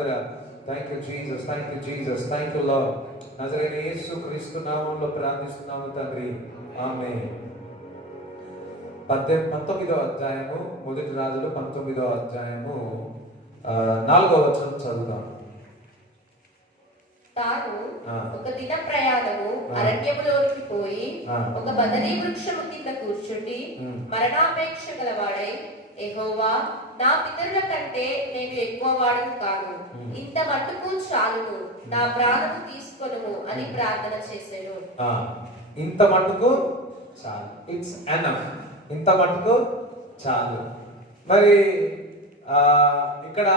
అందరూ thank you Jesus, thank you Jesus, thank you lord. నజరేయుడైన యేసు క్రీస్తు నామములో ప్రార్థిస్తున్నాము తండ్రి, ఆమేన్. 19వ అధ్యాయము, మొదటి రాజులు 19వ అధ్యాయము 4వ వచనం చదువుదాం. తాను ఒక దిన ప్రయాణము అరణ్యములోకి పోయి ఒక బదరీ వృక్షము కింద కూర్చుండి మరణాపేక్ష గలవాడై, యెహోవా, నా పితరుల కంటే నేను ఎక్కువ వాడను కాను, ఇంత మట్టుకు చాలును, నా ప్రాణము తీసుకొనుము అని ప్రార్థన చేశాను. ఇంత మట్టుకు చాలు, ఇట్స్ ఎనఫ్, ఇంత మట్టుకు చాలు. మరి ఇక్కడ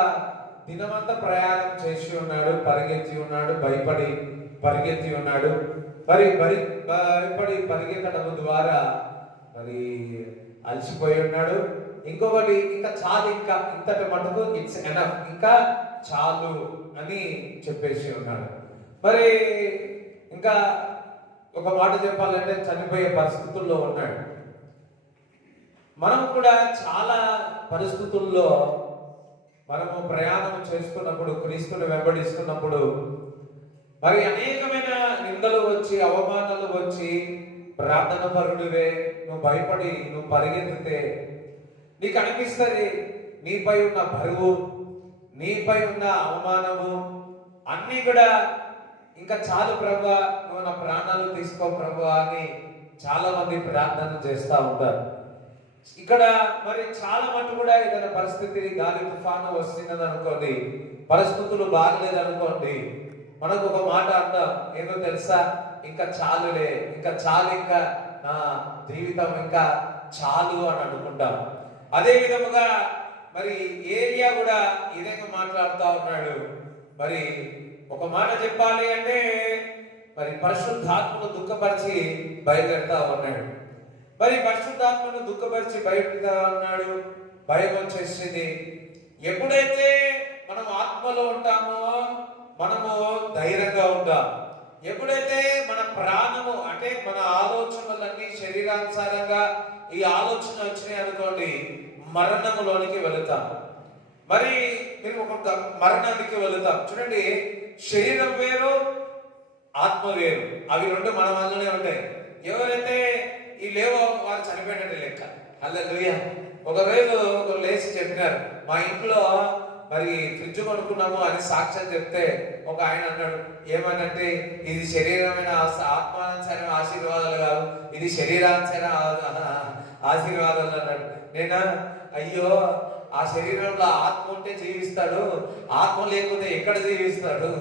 దినమంతా ప్రయాణం చేసి ఉన్నాడు, పరిగెత్తి ఉన్నాడు, భయపడి పరిగెత్తి ఉన్నాడు. మరి భయపడి పరిగెత్తడం ద్వారా మరి అలసిపోయి ఉన్నాడు. ఇంకొకటి, ఇంకా చాలు, ఇంకా ఇంతటి మటుకు ఇట్స్ ఎనఫ్, ఇంకా చాలు అని చెప్పేసి ఉన్నాడు. మరి ఇంకా ఒక మాట చెప్పాలంటే చనిపోయే పరిస్థితుల్లో ఉన్నాడు. మనం కూడా చాలా పరిస్థితుల్లో మనము ప్రయాణం చేస్తున్నప్పుడు, క్రీస్తుని వెంబడిస్తున్నప్పుడు మరి అనేకమైన నిందలు వచ్చి, అవమానాలు వచ్చి, ప్రార్థన పరుడివే, నువ్వు భయపడి నువ్వు పరిగెత్తితే నీకు అనిపిస్తుంది నీపై ఉన్న బరువు, నీపై ఉన్న అవమానము అన్నీ కూడా ఇంకా చాలు ప్రభువా, నువ్వు నా ప్రాణాలు తీసుకో ప్రభువా అని చాలా మంది ప్రార్థన చేస్తూ ఉంటారు. ఇక్కడ మరి చాలా మటు కూడా ఏదైనా పరిస్థితి, గాలి తుఫాను వస్తున్నది అనుకోండి, పరిస్థితులు బాగలేదు అనుకోండి, మనకు ఒక మాట అంటాం, ఏదో తెలుసా, ఇంకా చాలులే, ఇంకా చాలు, ఇంకా నా జీవితం ఇంకా చాలు అని అనుకుంటాం. అదే విధముగా మరి ఏలియా కూడా ఇదే మాట్లాడుతూ ఉన్నాడు. మరి ఒక మాట చెప్పాలి అంటే మరి పరిశుద్ధాత్మను దుఃఖపరిచి బయలుదేరుతా ఉన్నాడు. మరి పరిశుద్ధాత్మను దుఃఖపరిచి బయలుదేరుతా ఉన్నాడు. భయం వచ్చేసింది. ఎప్పుడైతే మనం ఆత్మలో ఉంటామో మనము ధైర్యంగా ఉంటాం. ఎప్పుడైతే మన ప్రాణము అంటే మన ఆలోచనలన్నీ శరీరానుసారంగా ఈ ఆలోచన వచ్చినాయి అనుకోండి, మరణములోనికి వెళుతాం. మరి మీరు ఒక మరణానికి వెళుతాం. చూడండి, శరీరం వేరు, ఆత్మ వేరు, అవి రెండు మన మనలోనే ఉంటాయి. ఎవరైతే ఈ లేవో వారు చనిపోయినట్టు లెక్క. హల్లెలూయా. ఒకరోజు లేచి చెప్పినారు, మా ఇంట్లో మరి ఫ్రిడ్జ్ కొనుక్కున్నాము అని సాక్ష్యం చెప్తే ఒక ఆయన అన్నాడు, ఏమనంటే ఇది శరీరమైన ఆత్మానుసరమైన ఆశీర్వాదాలు కాదు, ఇది శరీరానుసరమైన ఆశీర్వాదాలు అన్నాడు. నేనా, అయ్యో, ఆ శరీరంలో ఆత్మ ఉంటే జీవిస్తాడు, ఆత్మ లేకపోతే ఎక్కడ జీవిస్తాడు?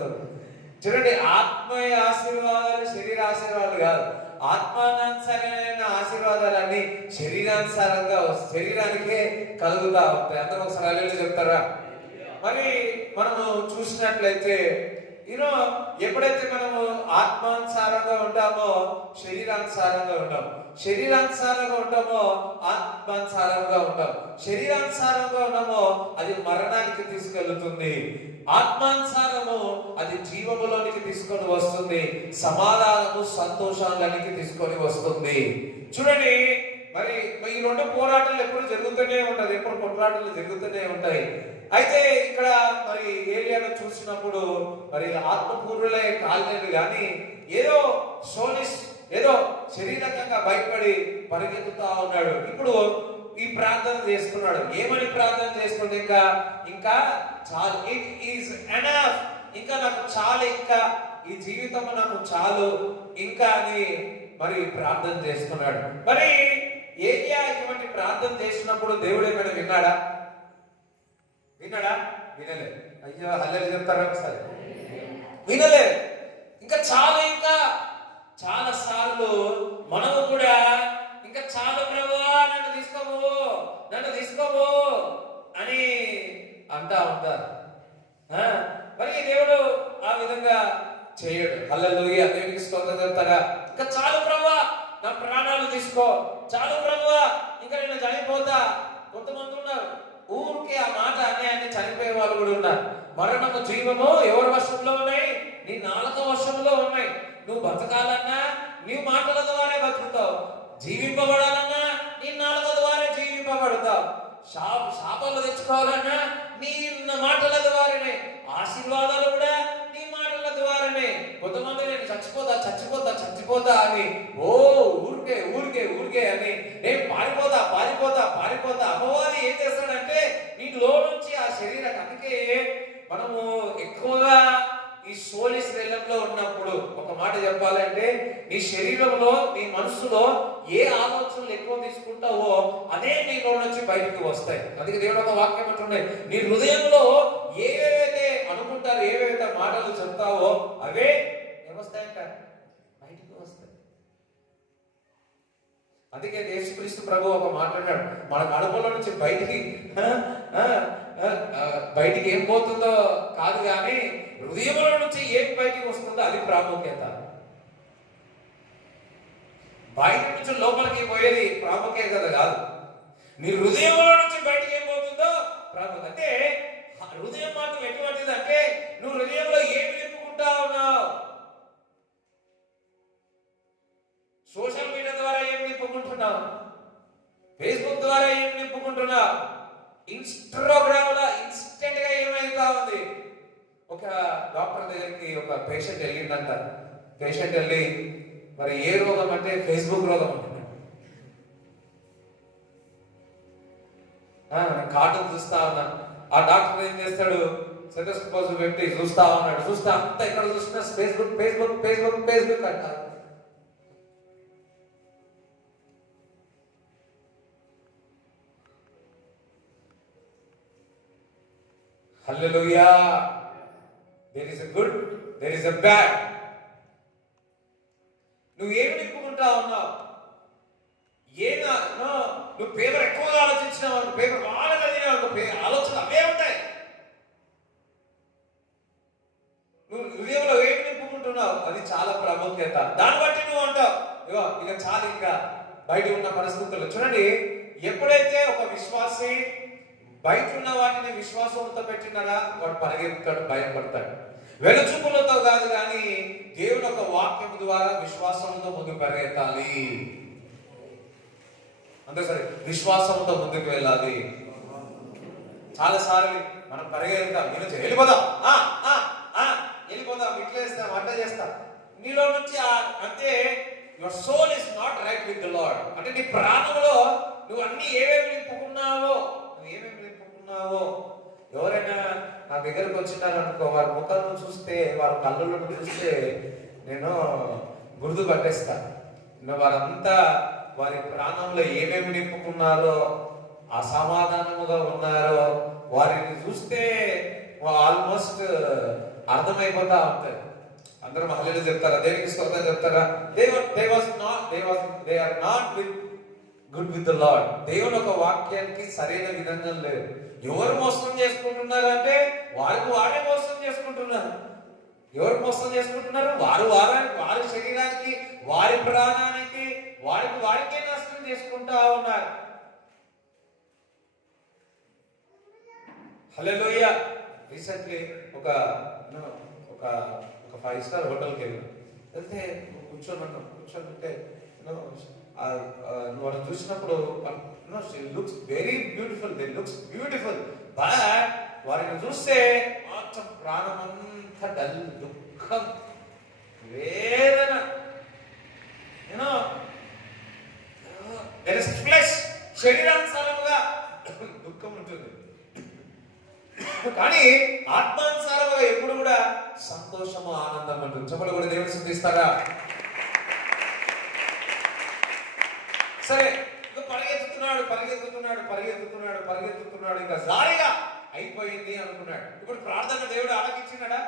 చూడండి, ఆత్మ ఆశీర్వాదాలు శరీర ఆశీర్వాదాలు కాదు, ఆత్మానుసరమైన ఆశీర్వాదాలన్నీ శరీరానుసారంగా శరీరానికే కలుగుతా ఉంటాయి. అందరూ ఒకసారి హల్లెలూయా చెప్తారా? మరి మనము చూసినట్లయితే ఎప్పుడైతే మనము ఆత్మానుసారంగా ఉంటామో శరీరానుసారంగా ఉంటాం, శరీరానుసారంగా ఉంటామో ఆత్మానుసారంగా ఉంటాం. శరీరానుసారంగా ఉన్నామో అది మరణానికి తీసుకెళ్తుంది, ఆత్మానుసారము అది జీవములోనికి తీసుకొని వస్తుంది, సమాధానము సంతోషాలకి తీసుకొని వస్తుంది. చూడండి, మరి ఈ రెండు పోరాటాలు ఎప్పుడు జరుగుతూనే ఉంటాయి, ఎప్పుడు పోరాటాలు జరుగుతూనే ఉంటాయి. అయితే ఇక్కడ మరి ఏలియాను చూసినప్పుడు మరి ఆత్మపూర్వులే కాలేదు, కానీ ఏదో ఏదో శరీరకంగా భయపడి పరిగెత్తుతా ఉన్నాడు. ఇప్పుడు ఈ ప్రార్థన చేస్తున్నాడు. ఏమని ప్రార్థన చేస్తుంటే, ఇంకా చాలు, ఇట్ ఈస్ ఎనఫ్, ఇంకా నాకు చాలు, ఇంకా ఈ జీవితం నాకు చాలు ఇంకా అని మరి ప్రార్థన చేస్తున్నాడు. మరి ఏలియా ఇటువంటి ప్రార్థన చేసినప్పుడు దేవుడు ఏమైనా విన్నాడా? వినలే. అయ్యో, హల్లెలూయా చెప్తారా ఒకసారి? వినలే. ఇంకా చాలా, ఇంకా చాలా సార్లు మనము కూడా ఇంకా చాలు ప్రభువా, నన్ను తీసుకోవు అని అంటా ఉంటారు. మరి దేవుడు ఆ విధంగా చేయడు. హల్లెలూయా, దేవునికి స్తోత్రం చెప్తారా? ఇంకా చాలు ప్రభువా, నా ప్రాణాలు తీసుకో, చాలు ప్రభువా, ఇంకా నేను చనిపోతా. కొంతమంది ఉన్నారు ఊరికే ఆ మాట అనే చనిపోయే వాళ్ళు కూడా ఉన్నారు. మరణము జీవము ఎవరి వశంలో ఉన్నాయి? నీ నాలుక వశంలో ఉన్నాయి. నువ్వు బతకాలన్నా నీ మాటల ద్వారా బతుకుతావు, జీవింపబడాలన్నా నీ నాలుక ద్వారా జీవింపబడతావు, శాపాలు తెచ్చుకోవాలన్నా నీ మాటల ద్వారానే, మారిపోతా. అమ్మవారు ఏం చేస్తాడంటే నీలో నుంచి ఆ శరీరం, అందుకే మనము ఎక్కువగా ఈ సోలి శరీరంలో ఉన్నప్పుడు ఒక మాట చెప్పాలంటే నీ శరీరంలో నీ మనసులో ఏ ఆలోచనలు ఎక్కువ తీసుకుంటావో అదే నీలో నుంచి బయటకు వస్తాయి. అందుకే దేవుడు ఒక వాక్యం అంటున్నాయి, నీ హృదయంలో ఏవేవైతే అనుకుంటారు, ఏవేవైతే మాటలు చెప్తావో అవే ఏమొస్తాయంట, బయటకు వస్తాయి. అందుకే యేసుక్రీస్తు ప్రభు ఒక మాట్లాడాడు, మన కడుపులో నుంచి బయటికి ఏం పోతుందో కాదు కానీ హృదయంలో నుంచి ఏం బయటికి వస్తుందో అది ప్రాముఖ్యత. బయట నుంచి లోపలికి పోయేది ప్రాముఖ్యత కాదు, నీ హృదయంలో నుంచి బయటికి ఏం పోతుందో ప్రాముఖ్యత. అంటే హృదయం మాత్రం ఎటువంటిది అంటే నువ్వు హృదయంలో ఏమి నింపుకుంటా ఉన్నావు. సోషల్ మీడియా ద్వారా ఏం నింపుకుంటున్నావు, ఫేస్బుక్ ద్వారా ఏం నింపుకుంటున్నావు, ఇన్స్టాగ్రామ్ లో ఇన్స్టెంట్ గా ఏమైతా ఉంది. ఒక డాక్టర్ దగ్గరికి ఒక పేషెంట్ వెళ్ళిందంట. పేషెంట్ వెళ్ళి మరి ఏ రోగం అంటే ఫేస్బుక్ రోగం అంటున్నాడు. కార్టూన్ చూస్తా ఉన్నా. ఆ డాక్టర్ ఏం చేస్తాడు, సెటోస్కోప్ పెట్టి చూస్తా ఉన్నాడు. చూస్తా అంతా ఎక్కడ చూసినా ఫేస్బుక్ ఫేస్బుక్ ఫేస్బుక్ ఫేస్బుక్ అంటారు. హల్లెలూయా. There is a good, there is a bad. నువ్వు ఏమి నింపుకుంటా ఉన్నావు? నువ్వు పేపర్ ఎక్కువగా ఆలోచించినావు, పేపర్ బాగా చదివినావు, ఆలోచన అవే ఉంటాయి. నువ్వు హృదయంలో ఏమి నింపుకుంటున్నావు అది చాలా ప్రాముఖ్యత. దాన్ని బట్టి నువ్వు అంటావు ఇక చాలు, ఇంకా బయట ఉన్న పరిస్థితుల్లో చూడండి. ఎప్పుడైతే ఒక విశ్వాసి బయట ఉన్న వాటిని విశ్వాసంతో పెట్టినాడా వాడు పరిగెత్తాడు, భయపడతాడు. వెలుచుకులతో కాదు కానీ దేవుని ఒక వాక్యం ద్వారా విశ్వాసంతో ముందుకు పరిగెత్తాలి. అంతే సరే, విశ్వాసంతో ముందుకు వెళ్ళాలి. చాలా సార్లు మనం పరిగెత్తాం, వెళ్ళిపోదాం వెళ్ళిపోదాం, ఇట్లా చేస్తాం, అట్లా చేస్తాం. నీలో నుంచి అంటే your soul is not right with the Lord. అంటే నీ ప్రాణంలో నువ్వు అన్ని ఏమేమి నింపుకున్నావో, ఎవరైనా నా దగ్గరకు వచ్చినారనుకో, వారి ముఖాలను చూస్తే, వారి కళ్ళలను చూస్తే నేను గుర్తు పట్టేస్తాను. వారంతా వారి ప్రాణంలో ఏమేమి నింపుకున్నారో, అసమాధానముగా ఉన్నారో వారిని చూస్తే ఆల్మోస్ట్ అర్థమైపోతా ఉంటాయి. అందరూ మహిళలు చెప్తారా, దేనికి స్తోత్రం చెప్తారా? They are not with good with the Lord. దేవుని ఒక వాక్యానికి సరైన విధంగా లేదు. ఎవరు మోసం చేసుకుంటున్నారు అంటే వారే మోసం చేసుకుంటున్నారు. ఎవరు మోసం చేసుకుంటున్నారు? వారి శరీరానికి, వారి ప్రాణానికి, వారికే నష్టం చేసుకుంటా ఉన్నారు. హల్లెలూయా. రీసెంట్లీ ఒక 5-star హోటల్కి వెళ్తే కూర్చోనుంటే వాడు చూసినప్పుడు looks very beautiful, they looks beautiful, but వారిని చూస్తే మొత్తం ప్రాణం అంతా డల్, దుఃఖం, వేదన. శరీరానుసారముగా దుఃఖం ఉంటుంది, కానీ ఆత్మానుసారముగా ఎప్పుడు కూడా సంతోషము, ఆనందం ఉంటుంది. చెప్పలు కూడా దేవుని స్తుతిస్తారా? సరే, పరిగెత్తుతున్నాడు, ఇంకా జాలిగా అయిపోయింది అనుకున్నాడు. ఇప్పుడు ప్రార్థన దేవుడు ఆలకించినాడా?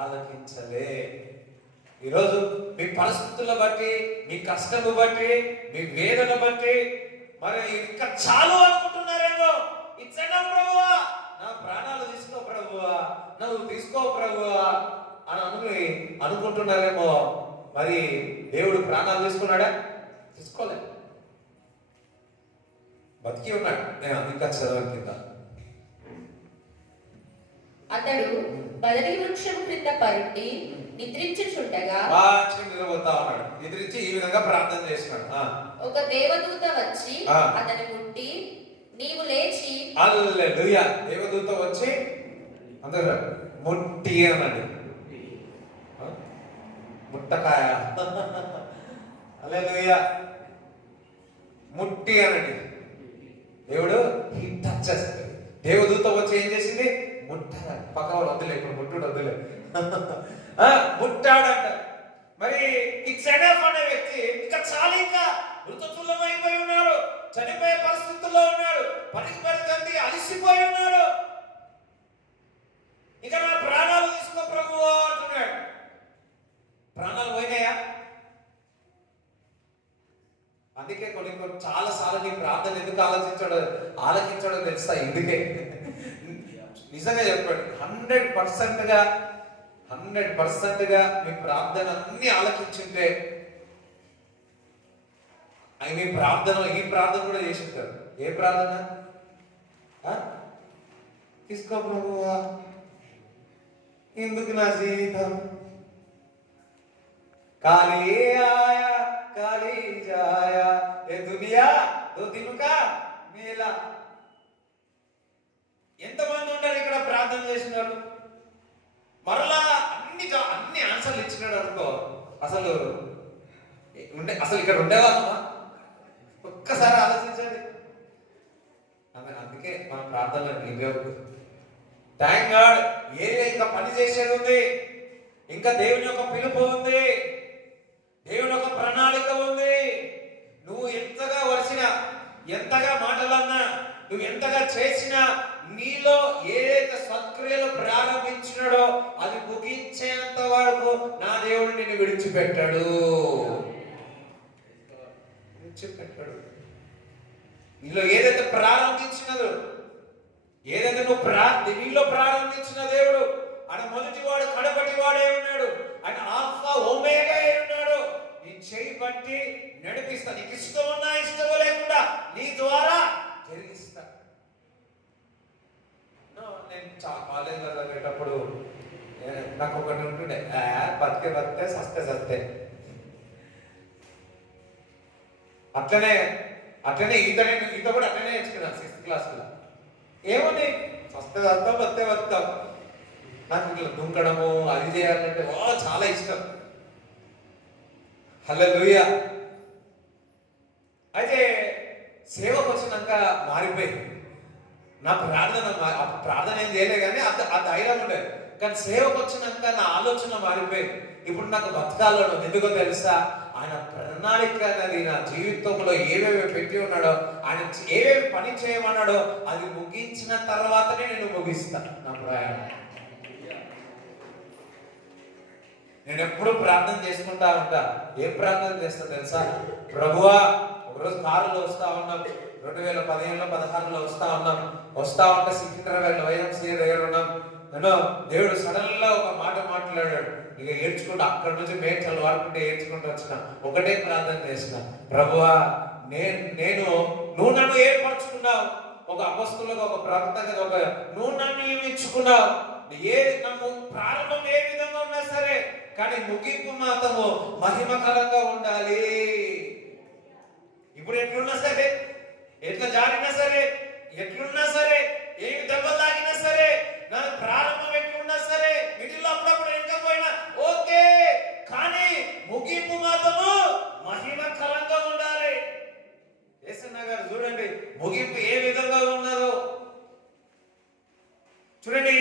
ఆలకించలే. ఈరోజు మీ పరిస్థితుల బట్టి, మీ కష్టము బట్టి, మీ వేదన బట్టి మరి ఇంకా చాలు అనుకుంటున్నారేమో. ఇచ్చనా ప్రభువా, నా ప్రాణాలు తీసుకో ప్రభువా, నువ్వు తీసుకో ప్రభువా అని అనుకుంటున్నారేమో. మరి దేవుడు ప్రాణాలు తీసుకున్నాడా? తీసుకోలే, బతికి ఉన్నాడు. నేను ఇంకా చదవని కింద అతడు బదరీ వృక్షము క్రింద పరుండి నిద్రించుచుండగా నిద్రపోతా ఉన్నాడు. నిద్రించి ఈ విధంగా ప్రార్థన చేస్తున్నాడు. ఒక దేవదూత వచ్చి అతని ముట్టి, నీవు లేచి. హల్లెలూయా. దేవదూత వచ్చి అందరూ ముట్టి అన్నాడు. ముట్టకాయ. హల్లెలూయా. ముట్టి అనండి. దేవుడు హీ టచెస్. దేవదూత వచ్చి ఏం చేసింది? ముట్టాడు. పక్క వాళ్ళు వద్దులే, ఇప్పుడు ముట్టుడు వద్దులే. ముట్టాడంట. మరి ఇక్సెనఫ్ అనే వ్యక్తి ఇంకా చాలా, ఇంకా మృతతుల్యం అయిపోయి ఉన్నాడు, చనిపోయే పరిస్థితుల్లో ఉన్నాడు, పనికి పరిగెత్తి అలసిపోయి ఉన్నాడు. ఇక నా ప్రాణాలు తీసుకో ప్రభువా అంటున్నాడు. ప్రాణాలు పోయినాయా? అందుకే కొన్ని చాలా సార్లు నీ ప్రార్థన ఎందుకు ఆలకించడం తెలుసా? ఇందుకే నిజంగా చెప్పాడు, 100%గా మీ ప్రార్థన అన్ని ఆలకించుంటే మీ ప్రార్థన ఈ ప్రార్థన కూడా చేసి ఉంటారు. ఏ ప్రార్థన? తీసుకో ప్రభువా, ఎందుకు నా జీవితం కాలి ఆయా కాలి జాయా, ఏ దునియా దో దినుకా మేలా. ఎంతమంది ఉన్నారు ఇక్కడ ప్రార్థన చేసినారు? మరలా అన్ని ఆన్సర్లు ఇచ్చినాడు అనుకో, అసలు ఇక్కడ ఉండేవాళ్ళమా? ఒక్కసారి ఆలోచించండి. అందుకే మన ప్రార్థనలు నిలవద్దు. థ్యాంక్ గాడ్, ఇంకా పని చేసేది ఉంది, ఇంకా దేవుని యొక్క పిలుపు ఉంది, దేవుని యొక్క ప్రణాళిక ఉంది. నువ్వు ఎంతగా వరిసినా, ఎంతగా మాటలన్నా, నువ్వు ఎంతగా చేసినా, నీలో ఏదైతే సత్క్రియలు ప్రారంభించినాడో అది ముగించేంత వరకు నా దేవుడు నిన్ను విడిచిపెట్టాడు. నీలో ఏదైతే ప్రారంభించినదో, ఏదైతే నీలో ప్రారంభించిన దేవుడు ఆయన మొదటి వాడు కడపటి వాడే ఉన్నాడు. ఆయన ఆల్ఫా ఒమేగా ఉన్నాడు. నీ చేయి బట్టి నడిపిస్తా. నీకు ఇష్టం ఉన్నా ఇష్టం లేకుండా నీ ద్వారా జరిగిస్తా. నేను కాలేజీలో చదివేటప్పుడు నాకు ఒకటి ఉంటుండే, బతికే సస్తే. అట్లనే ఈత కూడా అట్లనే నేర్చుకున్నాను 6th క్లాస్లో. ఏమని సస్తే బతాం. నాకు ఇట్లా దుంకడము అది చేయాలంటే చాలా ఇష్టం. హల్లెలూయా. అయితే సేవకు వచ్చినాక మారిపోయింది నా ప్రార్థన ఏం చేయలే కానీ ఆ ధైర్యం ఉండేది. కానీ సేవకు వచ్చినాక నా ఆలోచన మారిపోయింది. ఇప్పుడు నాకు బతకాలను ఎందుకో తెలుసా? ఆయన ప్రణాళిక అనేది నా జీవితంలో ఏవేవి పెట్టి ఉన్నాడో, ఆయన ఏవేవి పని చేయమన్నాడో అది ముగించిన తర్వాతనే నేను ముగిస్తాను నా ప్రయాణం. నేను ఎప్పుడు ప్రార్థన చేసుకుంటా ఉంటా. ఏం ప్రార్థన చేస్తా తెలుసా? ప్రభువా, ఒకరోజు కారులో వస్తా ఉన్నాం, 2015లో 16లో వస్తా ఉంటే సికింద్రాబాద్ వైఎంసీ దగ్గర ఉన్నాం. దేవుడు సడన్ గా ఒక మాట మాట్లాడాడు. ఇక ఏడ్చుకుంటూ అక్కడి నుంచి మేడ్చలు వాడుకుంటే ఏడ్చుకుంటూ వచ్చిన ఒకటే ప్రార్థన చేసిన, ప్రభువా నువ్వు నన్ను ఏర్పరచుకున్నావు, ఒక అపొస్తలుగా, ఒక ప్రవక్తగా, నువ్వు నన్ను నియమించుకున్నావు. నన్ను ప్రారంభం ఏ విధంగా ఉన్నా సరే, కానీ ముగింపు మాత్రము మహిమకరంగా ఉండాలి. ఇప్పుడు ఎట్లున్నా సరే, ఎట్లా జారినా సరే, ఎట్లున్నా సరే, ఏమి దెబ్బలు తాగినా సరే, నా ప్రారంభం ఎట్లున్నా సరే, వీటిల్లో అప్పుడప్పుడు ఎంకపోయినా ఓకే, కానీ ముగింపు మాత్రము మహిమకరంగా ఉండాలి. యేసన్న గారు చూడండి ముగింపు ఏ విధంగా ఉన్నదో చూడండి.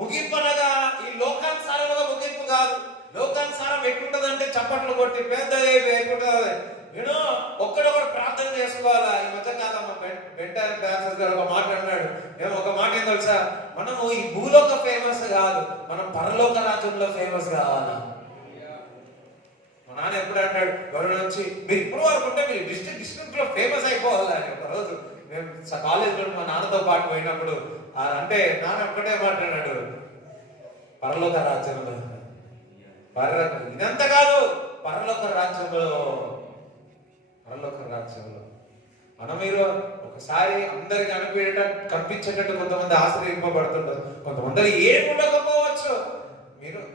ముగింపు అనగా ఈ లోకానుసారంగా ముగింపు కాదు. లోకానుసారం ఎట్లుంటదంటే చప్పట్లు కొట్టి పెద్ద ఎట్లుంటది, ఒక్కడొకడు ప్రార్థన చేసుకోవాలా. ఈ మధ్య కాదమ్మా బెంటర్ బ్యాసెస్ గారు ఒక మాట అన్నాడు. మేము ఒక మాట ఏం తెలుసా? మనము ఈ భూలోక ఫేమస్ కాదు, మనం పరలోక రాజ్యంలో ఫేమస్ కావాలా. మా నాన్న ఎప్పుడు అంటాడు, ఎవరి నుంచి మీరు ఇప్పుడు వరకు ఉంటే మీరు డిస్ట్రిక్ట్ లో ఫేమస్ అయిపోవాలని. ఒక రోజు మేము కాలేజీలో మా నాన్నతో పాటు పోయినప్పుడు అంటే నాన్న ఒక్కటే మాట్లాడాడు, పరలోక రాజ్యంలో. ఇదంతా కాదు, పరలోక రాజ్యంలో మనం మీరు ఒకసారి అందరికి కనిపించేటట్టు కొంతమంది ఆశ్రయింపబడుతుంటారు, కొంతమంది ఏం ఉండకపోవచ్చు.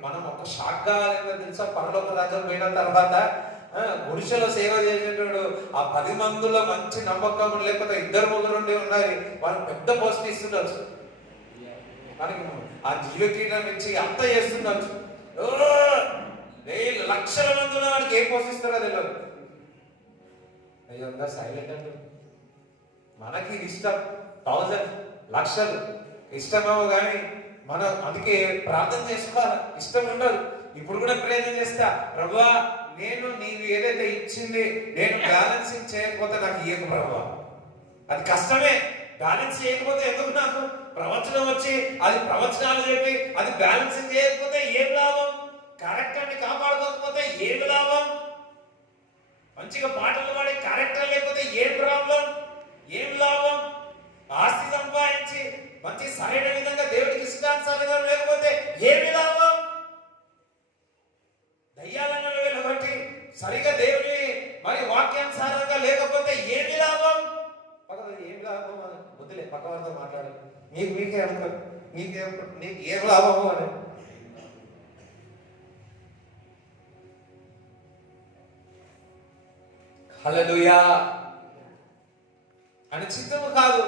మనం ఒక షాక్ కావాలంటే తెలుసా? పరలోక రాజ్యం పోయిన తర్వాత గుడిసెలో సేవ చేసేటోడు ఆ 10 మందిలో మంచి నమ్మకం లేకపోతే 2-3 ఉన్నారు, వాళ్ళు పెద్ద పోస్ట్ ఇస్తుండొచ్చు, మనకి ఆ జీవకీటం ఇచ్చి అంత చేస్తుండొచ్చు. లక్షల మంది ఉన్న వాడికి ఏం పోషిస్తారో తెలియదు. అయ్యో సైలెంట్ అంటే మనకి ఇష్టం 1000 లక్షలు ఇష్టమేమో కానీ మనం అందుకే ప్రార్థన చేసుకోవాలి. ఇష్టం ఉండదు. ఇప్పుడు కూడా ప్రయత్నం చేస్తా, ప్రభువా నేను నీవు ఏదైతే ఇచ్చింది నేను బ్యాలెన్సింగ్ చేయకపోతే నాకు ఇయ్యకు ప్రభువా. అది కష్టమే. బ్యాలెన్స్ చేయకపోతే ఎందుకు నాకు ప్రవచనం వచ్చి అది ప్రవచనాలు చెప్పి అది బ్యాలెన్సింగ్ చేయకపోతే ఏం లాభం? క్యారెక్టర్ని కాపాడుకోకపోతే ఏం లాభం? మంచిగా పాటలు పాడి క్యారెక్టర్ లేకపోతే ఏం ప్రాబ్లం? ఏం లాభం? ఆస్తి సంపాదించి మంచి సరైన విధంగా దేవుడికి ఇష్టానుసారంగా లేకపోతే ఏమి లాభం? దయ్యాలను వెళ్ళబట్టి సరిగా దేవుని మరి వాక్యానుసారంగా లేకపోతే ఏమి లాభం? ఏమి లాభం అని వద్దులే, పక్కవారితో మాట్లాడాలి. మీకే అనుకో, నీకు ఏం లాభము అని. హల్లెలూయా. ఆయన చిత్తము కాదు.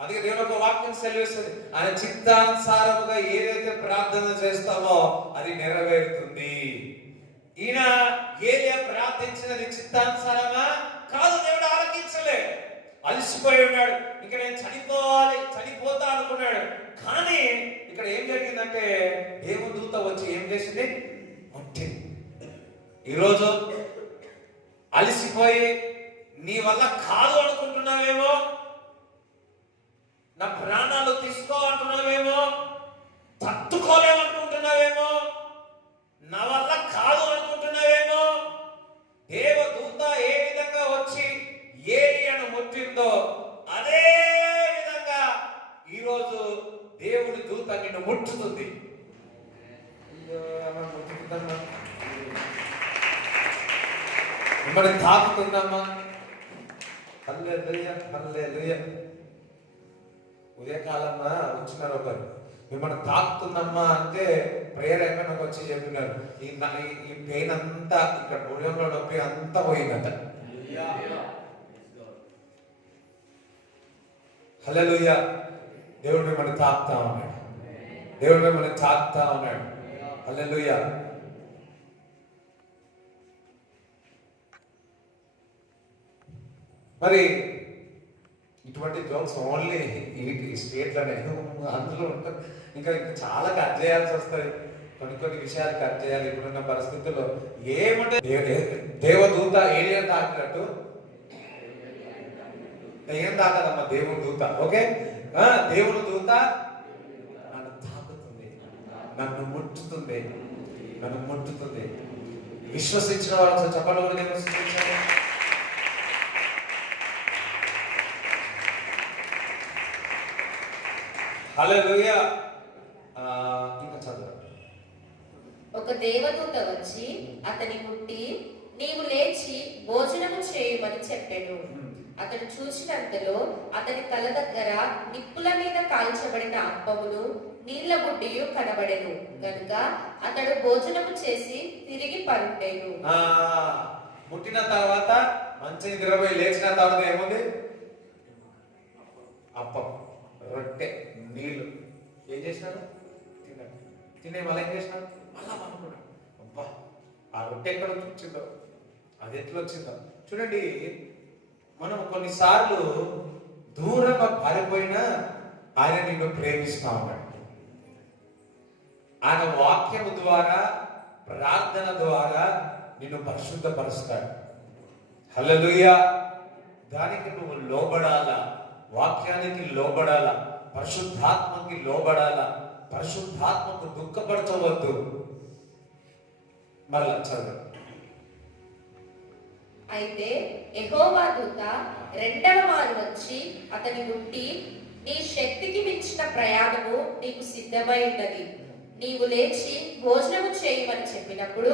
అందుకే దేవుని ఒక వాక్యం సెలవిస్తుంది, ఆయన చిత్తానుసారముగా ఏదైతే ప్రార్థన చేస్తామో అది నెరవేరుతుంది. ఈయన ఏలియా ప్రార్థించినది చిత్తానుసారంగా కాదు. దేవుడు ఆలకించలే. అలసిపోయి ఉన్నాడు. ఇక నేను చనిపోతా అనుకున్నాడు. కానీ ఇక్కడ ఏం జరిగిందంటే దేవదూత వచ్చి ఏం చేసింది? ముట్టింది. ఈరోజు అలసిపోయి నీ వల్ల కాదు అనుకుంటున్నావేమో, నా ప్రాణాలు తీసుకో అంటున్నావేమో, తట్టుకోలేమనుకుంటున్నావేమో, నా వల్ల కాదు అనుకుంటున్నావేమో. దేవదూత ఏ విధంగా వచ్చి ఏలియాను ముట్టిందో అదే విధంగా ఈరోజు దేవుని దూత నిన్ను ముట్టుతుంది. మిమ్మల్ని తాకుతుందమ్మా. హల్లెలూయా, హల్లెలూయా. ఉదయకాలమ్మా వచ్చినారు ఒకరు, మిమ్మల్ని తాకుతుందమ్మా అంటే ప్రేయర్ అయిపోయినాక వచ్చి చెప్పినారు, ఈ పెయిన్ అంతా ఇక్కడ హృదయంలో నొప్పి అంతా పోయిందంట. హల్లెలూయా. దేవుడు మిమ్మల్ని తాకుతా ఉన్నాడు. దేవుడు మిమ్మల్ని తాకుతా ఉన్నాడు. హల్లెలూయా. మరి ఇటువంటి జోక్స్ ఓన్లీ ఈ స్టేట్లోనే అందులో ఉంటారు. ఇంకా చాలా కట్ చేయాల్సి వస్తుంది. కొన్ని విషయాలు కట్ చేయాలి. ఇప్పుడున్న పరిస్థితుల్లో ఏమంటే దేవదూత ఏలియా తాకినట్టు ఏం తాకదమ్మా దేవుని దూత. ఓకే, దేవుని దూత నన్ను తాకుతుంది, నన్ను ముట్టుతుంది, నన్ను ముట్టుతుంది. విశ్వసించిన వాళ్ళు చెప్పండి కూడా నేను విశ్వసించాను. హల్లెలూయా. ఇంకా చదువు. ఒక దేవదూత వచ్చి అతని ముట్టి నీవు లేచి భోజనము చేయమని చెప్పాను. అతడు చూసినంతలో అతని తల దగ్గర నిప్పుల మీద కాల్చబడిన అప్పమును నీళ్ల బుడ్డియు కనబడెను. కనుక అతడు భోజనము చేసి తిరిగి పరుండెను. ముట్టిన తర్వాత మంచి నిద్రపోయి లేచిన తర్వాత ఏముంది? అప్పం, రొట్టె, నీళ్లు. ఏం చేసినాడు? తిన్నాడు. తినే మళ్ళీ ఏం చేసినాడు? మళ్ళా అనుకున్నాడు. అబ్బా, ఆ రొట్టె ఎక్కడ వచ్చిందో, అది ఎట్లా వచ్చిందో చూడండి. మనం కొన్నిసార్లు దూరంగా పారిపోయినా ఆయన నిన్ను ప్రేమిస్తా ఉన్నాడు. ఆయన వాక్యము ద్వారా, ప్రార్థన ద్వారా నిన్ను పరిశుద్ధపరుస్తాడు. హల్లెలూయా. దానికి నువ్వు లోబడాలా, వాక్యానికి లోబడాలా, పరిశుద్ధాత్మకి లోబడాలా. పరిశుద్ధాత్మకు దుఃఖపరచవద్దు. మళ్ళా చదువు. అయితే యెహోవా దూత రెండవ మారు వచ్చి అతని ముట్టి నీ శక్తికి మించిన ప్రయాణము నీకు సిద్ధమై ఉన్నది, నీవు లేచి భోజనము చేయమని చెప్పినప్పుడు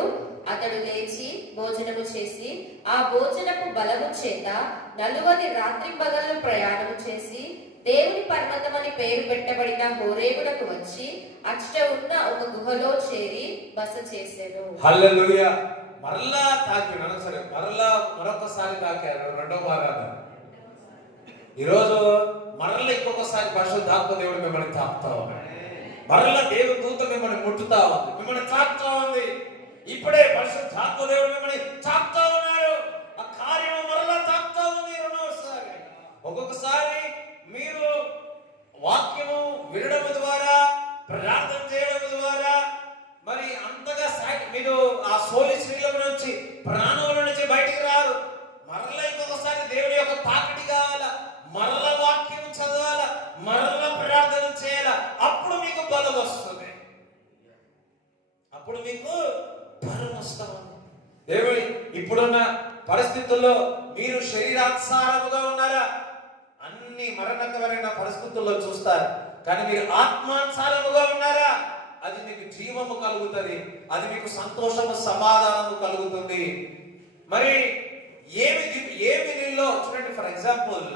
అతడు లేచి భోజనము చేసి ఆ భోజనపు బలము చేత 40 రాత్రింబగళ్ళు ప్రయాణము చేసి దేవుని పర్వతమని పేరు పెట్టబడిన హోరేబునకు వచ్చి అచ్చట ఉన్న ఒక గుహలో చేరి బస చేసెను. హల్లెలూయా. మరలా తాకినాడు. సరే, మరొకసారి తాకారు. రెండో భాగాన్ని ఈరోజు మరలా ఇంకొకసారి పరిశుద్ధాత్మ దేవుడు మిమ్మల్ని తాకుతా ఉన్నాడు. మరలా దేవుని దూత మిమ్మల్ని ముట్టుతా ఉంది, మిమ్మల్ని తాకుతా ఉంది. ఇప్పుడే పరిశుద్ధాత్మ దేవుడు మిమ్మల్ని తాకుతా ఉన్నాడు. ఆ కార్యం మరలా తాకుతా ఉంది రెండోసారి. ఒక్కొక్కసారి మీరు వాక్యము వినడం ద్వారా, ప్రార్థన చేయడం ద్వారా మరి అంతగా మీరు ఆ సోలి శరీరం నుంచి, ప్రాణముల నుంచి బయటికి రారు. మరలా ఇంకొకసారి దేవుడి యొక్క తాకిడి కావాల, మరల వాక్యం చదవాల, మరల ప్రార్థన చేయాల. అప్పుడు మీకు బలం వస్తుంది, అప్పుడు మీకు బలం వస్తుంది. దేవుడి ఇప్పుడున్న పరిస్థితుల్లో మీరు శరీరానుసారముగా ఉన్నారా? అన్ని మరణకరమైన పరిస్థితుల్లో చూస్తారు. కానీ మీరు ఆత్మానుసారముగా ఉన్నారా? అది మీకు జీవము కలుగుతుంది, అది మీకు సంతోషము సమాధానము కలుగుతుంది. మరి ఏమి నీలో చూడండి. ఫర్ ఎగ్జాంపుల్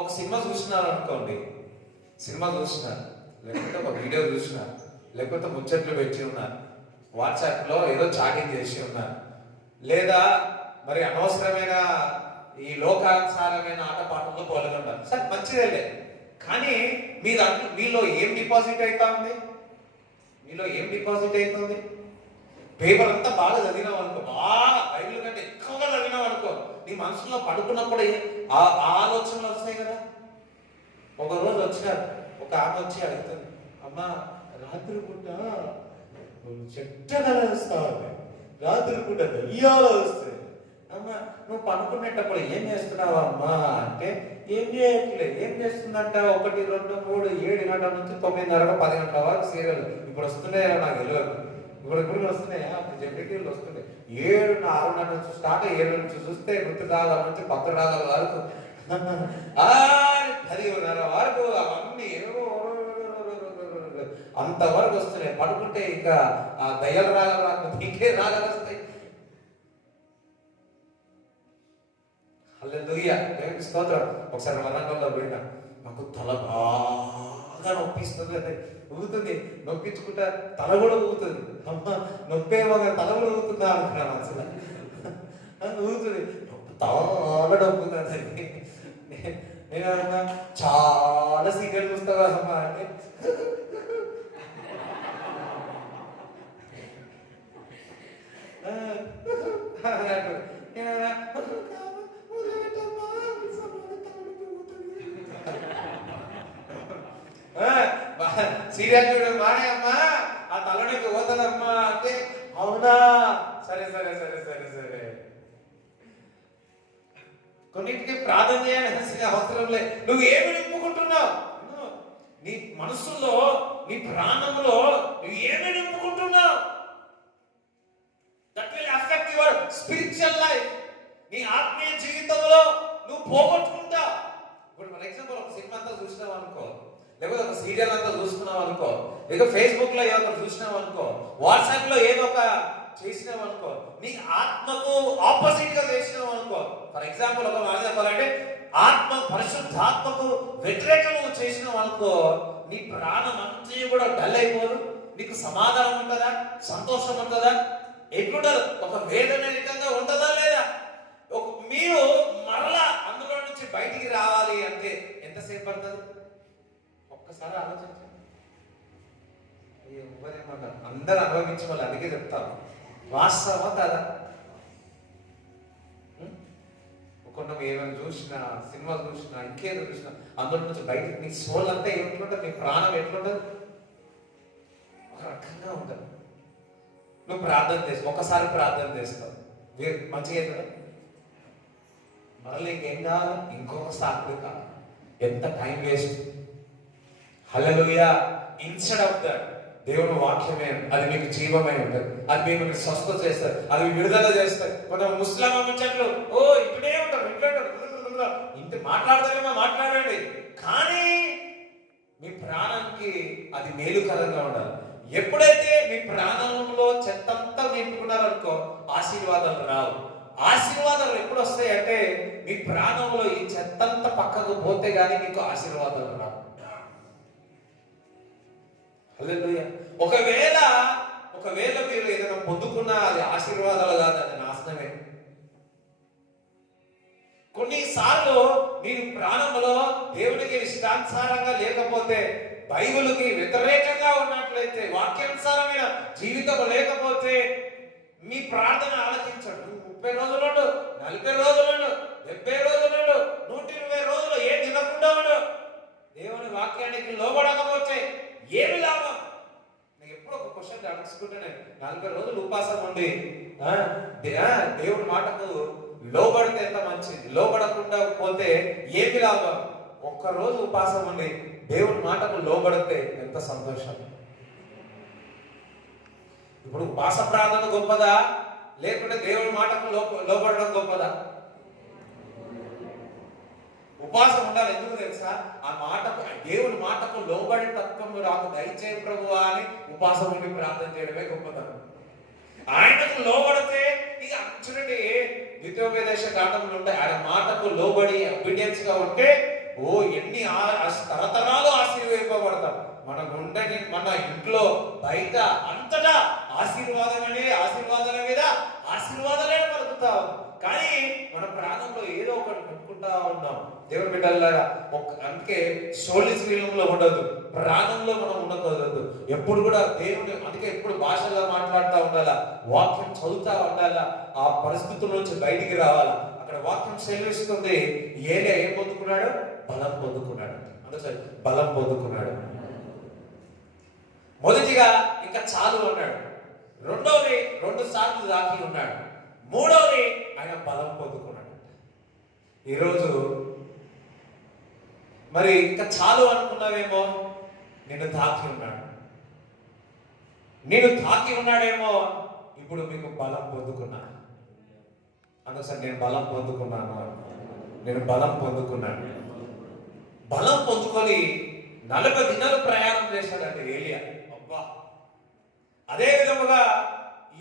ఒక సినిమా చూసినారు అనుకోండి, సినిమా చూసినారు, లేకపోతే ఒక వీడియో చూసినారు, లేకపోతే ముచ్చట్లు పెట్టి ఉన్నారు, వాట్సాప్లో ఏదో చాటింగ్ చేసి ఉన్నారు, లేదా మరి అనవసరమైన ఈ లోకానుసారమైన ఆటపాటల్లో పాల్గొన్నారు. సరే, మంచిదేలే. కానీ మీలో ఏం డిపాజిట్ అవుతా ఉంది? మీలో ఏం డిపాజిట్ అవుతుంది? పేపర్ అంతా బాగా చదివినావు అనుకో, బాగా బైబిల్ కంటే ఎక్కువగా చదివినావు అనుకో, నీ మనసులో పడుకున్నప్పుడు ఆ ఆలోచనలు వస్తాయి కదా. ఒక రోజు వచ్చినారు, ఒక ఆమె వచ్చి అడుగుతుంది, అమ్మా రాత్రి పూట చెట్టగా వస్తావు, రాత్రి పూట దయ్యాలు వస్తాయి, అమ్మా నువ్వు పడుకునేటప్పుడు ఏం చేస్తున్నావు అమ్మా అంటే, ఏం చేయట్లేదు. ఏం చేస్తుందంట? 1, 2, 3, 7 గంటల నుంచి 9:30, 10 గంటల వరకు సీరియల్. ఇప్పుడు వస్తున్నాయా నాకు తెలియదు, ఇప్పుడు వస్తున్నాయా? అప్పుడు జెమిటీలు వస్తున్నాయి. 6:30 నుంచి స్టార్ట్, 7 నుంచి చూస్తే మృతి రాగాల నుంచి 10 రాగాల వరకు 10:30 వరకు అవన్నీ అంతవరకు వస్తున్నాయి. పడుకుంటే ఇంకా ఆ దయ్యాలు రాగాలు రాకపోతే ఇంకే రాగాలు వస్తాయి. హల్లెలూయా, దేవునికి స్తోత్రం. ఒకసారి వరంగల్లో పోయినా, మాకు తల బాగా నొప్పిస్తుంది అంటే, ఊగుతుంది, నొప్పించుకుంటా తల కూడా ఊగుతుంది. అమ్మ నొప్పేమో కానీ తల కూడా ఊగుతుందా అనుకున్నాను అసలు. ఊగుతుంది, చాలా నొప్పుతుంది. నేను అన్నా, చాలా సీరియల్ చూస్తావా అమ్మా అంటే, సీరియల్ చూడడం మానే అమ్మా, ఆ తలనొప్పి పోతుందమ్మా అంటే, అవునా, సరే సరే సరే సరే సరే. కొన్నిటికి ప్రార్థన చేయాల్సిన అవసరం లేదు. నువ్వు ఏమి నింపుకుంటున్నావు? నీ మనసులో, నీ ప్రాణంలో నువ్వు ఏమి నింపుకుంటున్నావు? That will affect your spiritual life. నీ ఆత్మీయ జీవితంలో నువ్వు పోగొట్టుకుంటావు. ఇప్పుడు ఫర్ ఎగ్జాంపుల్ ఒక సినిమా అంతా చూసినావు అనుకో, లేకపోతే ఒక సీరియల్ అంతా చూసుకున్నావు అనుకో, లేక ఫేస్బుక్ లో ఏదో చూసినావు అనుకో, వాట్సాప్ లో ఏదో ఒక చేసినావు అనుకో, నీ ఆత్మకు ఆపోజిట్ గా చేసినావు అనుకో. ఫర్ ఎగ్జాంపుల్ ఒక మాట చెప్పాలంటే, పరిశుద్ధాత్మకు వ్యతిరేకంగా చేసినావు అనుకో, నీ ప్రాణం అంతా కూడా డల్ అయిపోదు. నీకు సమాధానం ఉంటుందా? సంతోషం ఉంటుందా? ఎట్లుండదు? ఒక వేదనకంగా ఉంటుందా లేదా? మీరు మరలా అందులో నుంచి బయటికి రావాలి అంటే ఎంతసేపు పడుతుంది? ఒక్కసారి ఆలోచించండి. ఎవరేమన్నారు? అందరూ అనుభవించే వాళ్ళు, అందుకే చెప్తాను. వాస్తవమా కాదా? కొంచెం ఏమైనా చూసినా, సినిమా చూసినా, ఇంకేదో చూసినా, అందులో నుంచి బయటకు నీ సోల్ అంతా ఎట్లుంటుంది, నీ ప్రాణం ఎట్లుంటుంది? ఒక రకంగా ఉంటుంది. నువ్వు ప్రార్థన చేస్తావు, ఒకసారి ప్రార్థన చేస్తావు, మంచిగా అవుతుంది. మరలా ఇంకేం కావాలి? ఇంకొక సాకుడు కావాలి. ఎంత time waste. Hallelujah. Instead of that, దేవుని వాక్యమే అది మీకు జీవమై ఉంటుంది, అది మీకు స్వస్థత చేస్తారు, అది విడుదల చేస్తారు. కొంత ముస్లిం ముచ్చట్లు, ఓ ఇప్పుడే ఉంటారు, ఇంటి మాట్లాడతారేమో మాట్లాడండి, కానీ మీ ప్రాణానికి అది మేలుకరంగా ఉండాలి. ఎప్పుడైతే మీ ప్రాణంలో చెత్తంతా నింపుకున్నారనుకో, ఆశీర్వాదాలు రావు. ఆశీర్వాదాలు ఎప్పుడు వస్తాయి అంటే, మీ ప్రాణంలో ఈ చెత్తంతా పక్కకు పోతే గానీ మీకు ఆశీర్వాదాలు రావు. హల్లెలూయా. ఒకవేళ మీరు ఏదైనా పొందుకున్నా అది ఆశీర్వాదాలు కాదు, అది నాశనమే. కొన్నిసార్లు మీరు ప్రాణంలో దేవునికి ఇష్టానుసారంగా లేకపోతే, బైబిల్కి వ్యతిరేకంగా ఉన్నట్లయితే, వాక్యానుసారమైన జీవితం లేకపోతే, మీ ప్రార్థన ఆలకించడు. 30 రోజులు, 40 రోజులు, 70 రోజులు, 120 రోజులు, ఏ దినం వాక్యానికి లోబడకపోతే ఏమి లాభం? నేను ఎప్పుడు ఒక క్వశ్చన్ అడుగుతుంటాను. 40 రోజులు ఉపాసం ఉండి దేవుడి మాటకు లోబడితే ఎంత మంచిది, లోబడకుండా పోతే ఏమి లాభం? ఒక్క రోజు ఉపాసం ఉండి దేవుడి మాటకు లోబడితే ఎంత సంతోషం. ఇప్పుడు ఉపాస ప్రార్థన గొప్పదా, లేకుంటే దేవుడి మాటకు లోబడడం గొప్పదా? ఉపాసం ఉండాలి. ఎందుకు తెలుసా? ఆ మాటకు, దేవుని మాటకు లోబడి తత్వం రాకు దయచేయ ప్రభువా అని ఉపాసం ఉండి ప్రార్థన చేయడమే గొప్పతనం. ఆయనకు లోబడితే ఇక చూడండి, ద్వితీయోపదేశ కాండములు ఉంటాయి. ఆయన మాటకు లోబడి ఒబీడియన్స్ గా ఉంటే ఎన్ని తరతరాలు ఆశీర్వదింపబడతాం. మన గుండెని, మన ఇంట్లో, బయట అంతటా ఆశీర్వాదాల మీద ఆశీర్వాదాలే పలుకుతాం. కానీ మన ప్రాణంలో ఏదో ఒకటి పెట్టుకుంటా ఉన్నాం. దేవుని బిడ్డలారా, అందుకే సోలిస్ వీలంలో ఉండదు, ప్రాణంలో మనం ఉండకూడదు. ఎప్పుడు కూడా దేవుని, అందుకే ఎప్పుడు భాషలో మాట్లాడుతూ ఉండాలా, వాక్యం చదువుతా ఉండాలా, ఆ పరిస్థితుల నుంచి బయటికి రావాలా. అక్కడ వాక్యం సెలవిస్తుంది, ఏలియా ఏం పొందుకున్నాడు? బలం పొందుకున్నాడు. అందుకని బలం పొందుకున్నాడు. మొదటిగా ఇంకా చాలు అన్నాడు. రెండవది 2 సార్లు దాకి ఉన్నాడు. మూడవది ఆయన బలం పొందుకున్నాడు. ఈరోజు మరి ఇంకా చాలు అనుకున్నావేమో, నేను తాకి ఉన్నాడు. నేను తాకి ఉన్నాడేమో, ఇప్పుడు మీకు బలం పొందుకున్నాను. అందుకని నేను బలం పొందుకున్నాను, నేను బలం పొందుకున్నాను. బలం పొందుకొని 40 దినాలు ప్రయాణం చేశాడంటే ఏలియా. అబ్బా! అదే విధముగా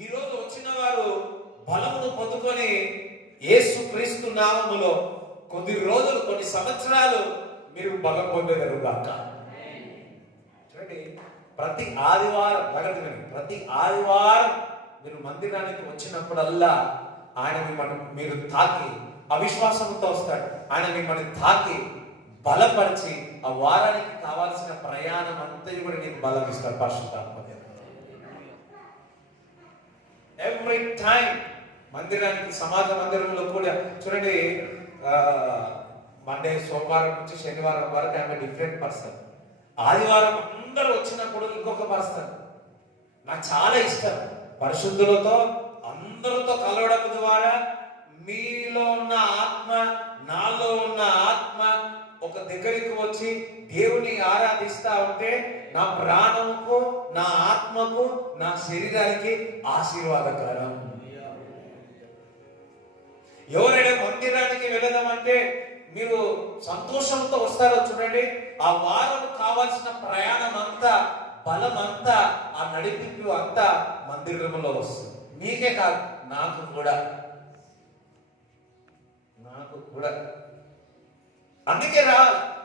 ఈరోజు వచ్చిన వారు బలమును పొందుకొని యేసుక్రీస్తు నామములో కొద్ది రోజులు, కొన్ని సంవత్సరాలు మీరు బలం పొందేదారు కాక. చూడండి, ప్రతి ఆదివారం మీరు మందిరానికి వచ్చినప్పుడల్లా ఆయన మిమ్మల్ని మీరు తాకి, అవిశ్వాసంతో వస్తాడు. ఆయన మిమ్మల్ని తాకి బలపరిచి ఆ వారానికి కావాల్సిన ప్రయాణం అంతా కూడా నీకు బలం ఇస్తాడు పరిశుద్ధాత్మ. ఎవ్రీ టైం మందిరానికి, సమాజ మందిరంలో కూడా చూడండి, మండే, సోమవారం నుంచి శనివారం వరకు ఆమె డిఫరెంట్ పర్సన్. ఆదివారం అందరూ వచ్చినప్పుడు ఇంకొక పర్సన్. నాకు చాలా ఇష్టం పరిశుద్ధులతో, అందరితో కలవడం ద్వారా మీలో ఉన్న ఆత్మ, నాలో ఉన్న ఆత్మ ఒక దగ్గరికి వచ్చి దేవుని ఆరాధిస్తా ఉంటే నా ప్రాణముకు, నా ఆత్మకు, నా శరీరానికి ఆశీర్వాదకరం. ఎవరైనా మందిరానికి వెళ్ళదామంటే మీరు సంతోషంతో వస్తారో చూడండి, ఆ వారం కావాల్సిన ప్రయాణం అంతా, బలం అంతా, ఆ నడిపింపు అంతా మందిరంలో వస్తుంది. మీకే కాదు, నాకు కూడా. అందుకే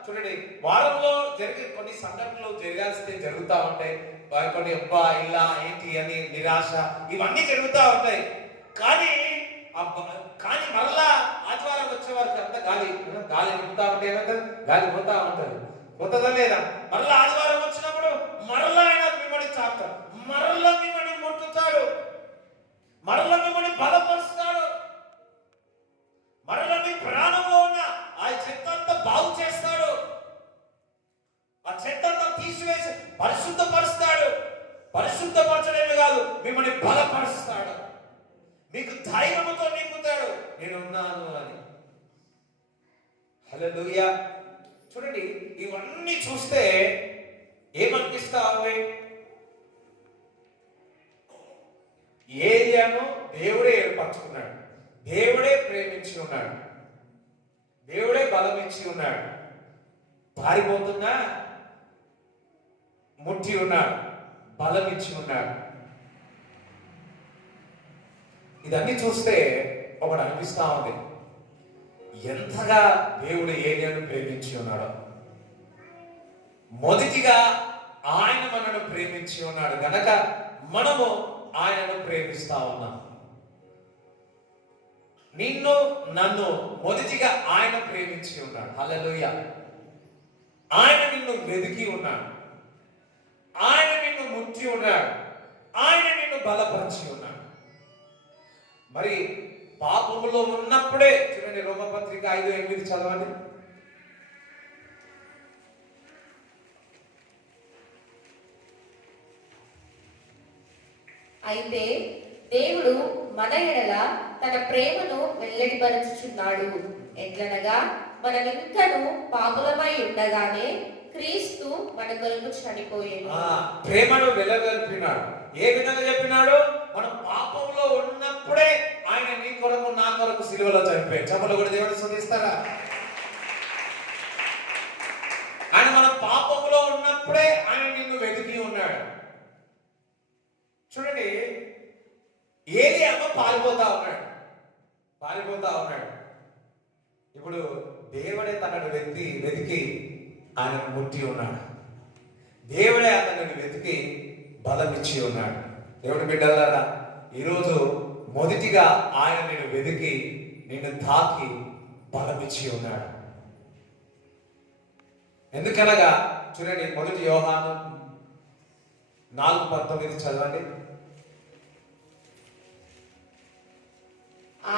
చూడండి, వారంలో జరిగే కొన్ని సంఘటనలు జరగాల్సిందే జరుగుతూ ఉంటాయి. కొన్ని అబ్బా ఇలా ఏంటి అని నిరాశ, ఇవన్నీ జరుగుతూ ఉంటాయి. కానీ మరలా ఆదివారం వచ్చే వారికి అంత గాలి నింపుతా ఉంటే ఏమంటారు? గాలి పోతా ఉంటుంది. పోతుందా లేదా? మరలా ఆదివారం వచ్చినప్పుడు మరలా ఆయన మిమ్మల్ని చాపుతాడు, మరలా మిమ్మల్ని ముట్టుతాడు, మరలా మిమ్మల్ని బలపరుస్తాడు, మరలా మీ ప్రాణంలో ఉన్న ఆ చెత్త అంతా బాగు చేస్తాడు, ఆ చెత్త అంతా తీసివేసి పరిశుద్ధపరుస్తాడు. పరిశుద్ధపరచడమే కాదు, మిమ్మల్ని బలపరుస్తాడు, మీకు ధైర్యంతో నింపుతాడు, నేనున్నాను అని. హల్లెలూయా. చూడండి, ఇవన్నీ చూస్తే ఏమనిపిస్తా ఉంది? ఏలియాను దేవుడే ఏర్పరచుకున్నాడు, దేవుడే ప్రేమించి ఉన్నాడు, దేవుడే బలం ఇచ్చి ఉన్నాడు. పారిపోతున్నా ముట్టి ఉన్నాడు, బలం ఇచ్చి ఉన్నాడు. ఇదన్నీ చూస్తే ఒకటి అనిపిస్తా ఉంది, ఎంతగా దేవుడు ఏలియాను ప్రేమించి ఉన్నాడో. మొదటిగా ఆయన మనను ప్రేమించి ఉన్నాడు గనక మనము ఆయనను ప్రేమిస్తా ఉన్నాం. నిన్ను, నన్ను మొదటిగా ఆయన ప్రేమించి ఉన్నాడు. హల్లెలూయా. ఆయన నిన్ను వెతికి ఉన్నాడు, ఆయన నిన్ను ముట్టి ఉన్నాడు, ఆయన నిన్ను బలపరిచి ఉన్నాడు. మరి పాపములో ఉన్నప్పుడే చూడండి, రోమపత్రిక 5:8 చదవండి. అయితే దేవుడు మన ఎడల తన ప్రేమను వెల్లడిపరచుచున్నాడు. ఎట్లనగా మనం ఇంకను పాపులమై ఉండగానే క్రీస్తు మన కొరకు చనిపోయాడు. ప్రేమను వెలగలిపినాడు. ఏ విధంగా చెప్పినాడు? మనం పాపంలో ఉన్నప్పుడే ఆయన నీ కొరకు నా కొరకు సిలువలో చనిపోయాడు. చెప్పలు కూడా దేవుడు స్తుతిస్తారా? ఆయన మన పాపంలో ఉన్నప్పుడే ఆయన నిన్ను వెతికి ఉన్నాడు. చూడండి, ఏలియామ పారిపోతా ఉన్నాడు. ఇప్పుడు దేవుడే తనను వెతికి ఆయనను ముట్టి ఉన్నాడు. దేవుడే అతనిని వెతికి బలమిచ్చి ఉన్నాడు. దేవుడి బిడ్డలారా, ఈరోజు మొదటిగా ఆయన నిన్ను వెతికి నిన్ను తాకి బలమిచ్చి ఉన్నాడు. ఎందుకనగా చూడండి, మొదటి యోహాను 4:19 చదవండి.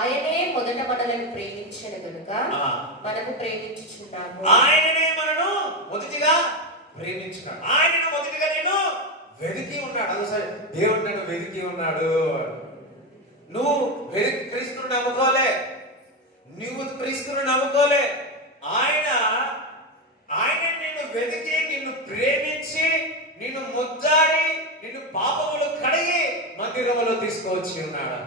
ఆయనే మొదట మనలను ప్రేమించను గనుక మనము ప్రేమించుచున్నాము. ఆయననే మనను మొదటిగా ప్రేమించున్నాడు. ఆయనను మొదటిగా నేను వెతికి ఉన్నాడు. అదే సరే, దేవుడు నన్ను వెతికి ఉన్నాడు. నువ్వు క్రీస్తును నమ్ముకోలే, నువ్వు క్రీస్తును నమ్ముకోలే. ఆయన నిన్ను వెతికి నిన్ను ప్రేమించి నిన్ను ముద్దాడి నిన్ను పాపములు కడిగి మందిరములో తీసుకువచ్చి ఉన్నాడు.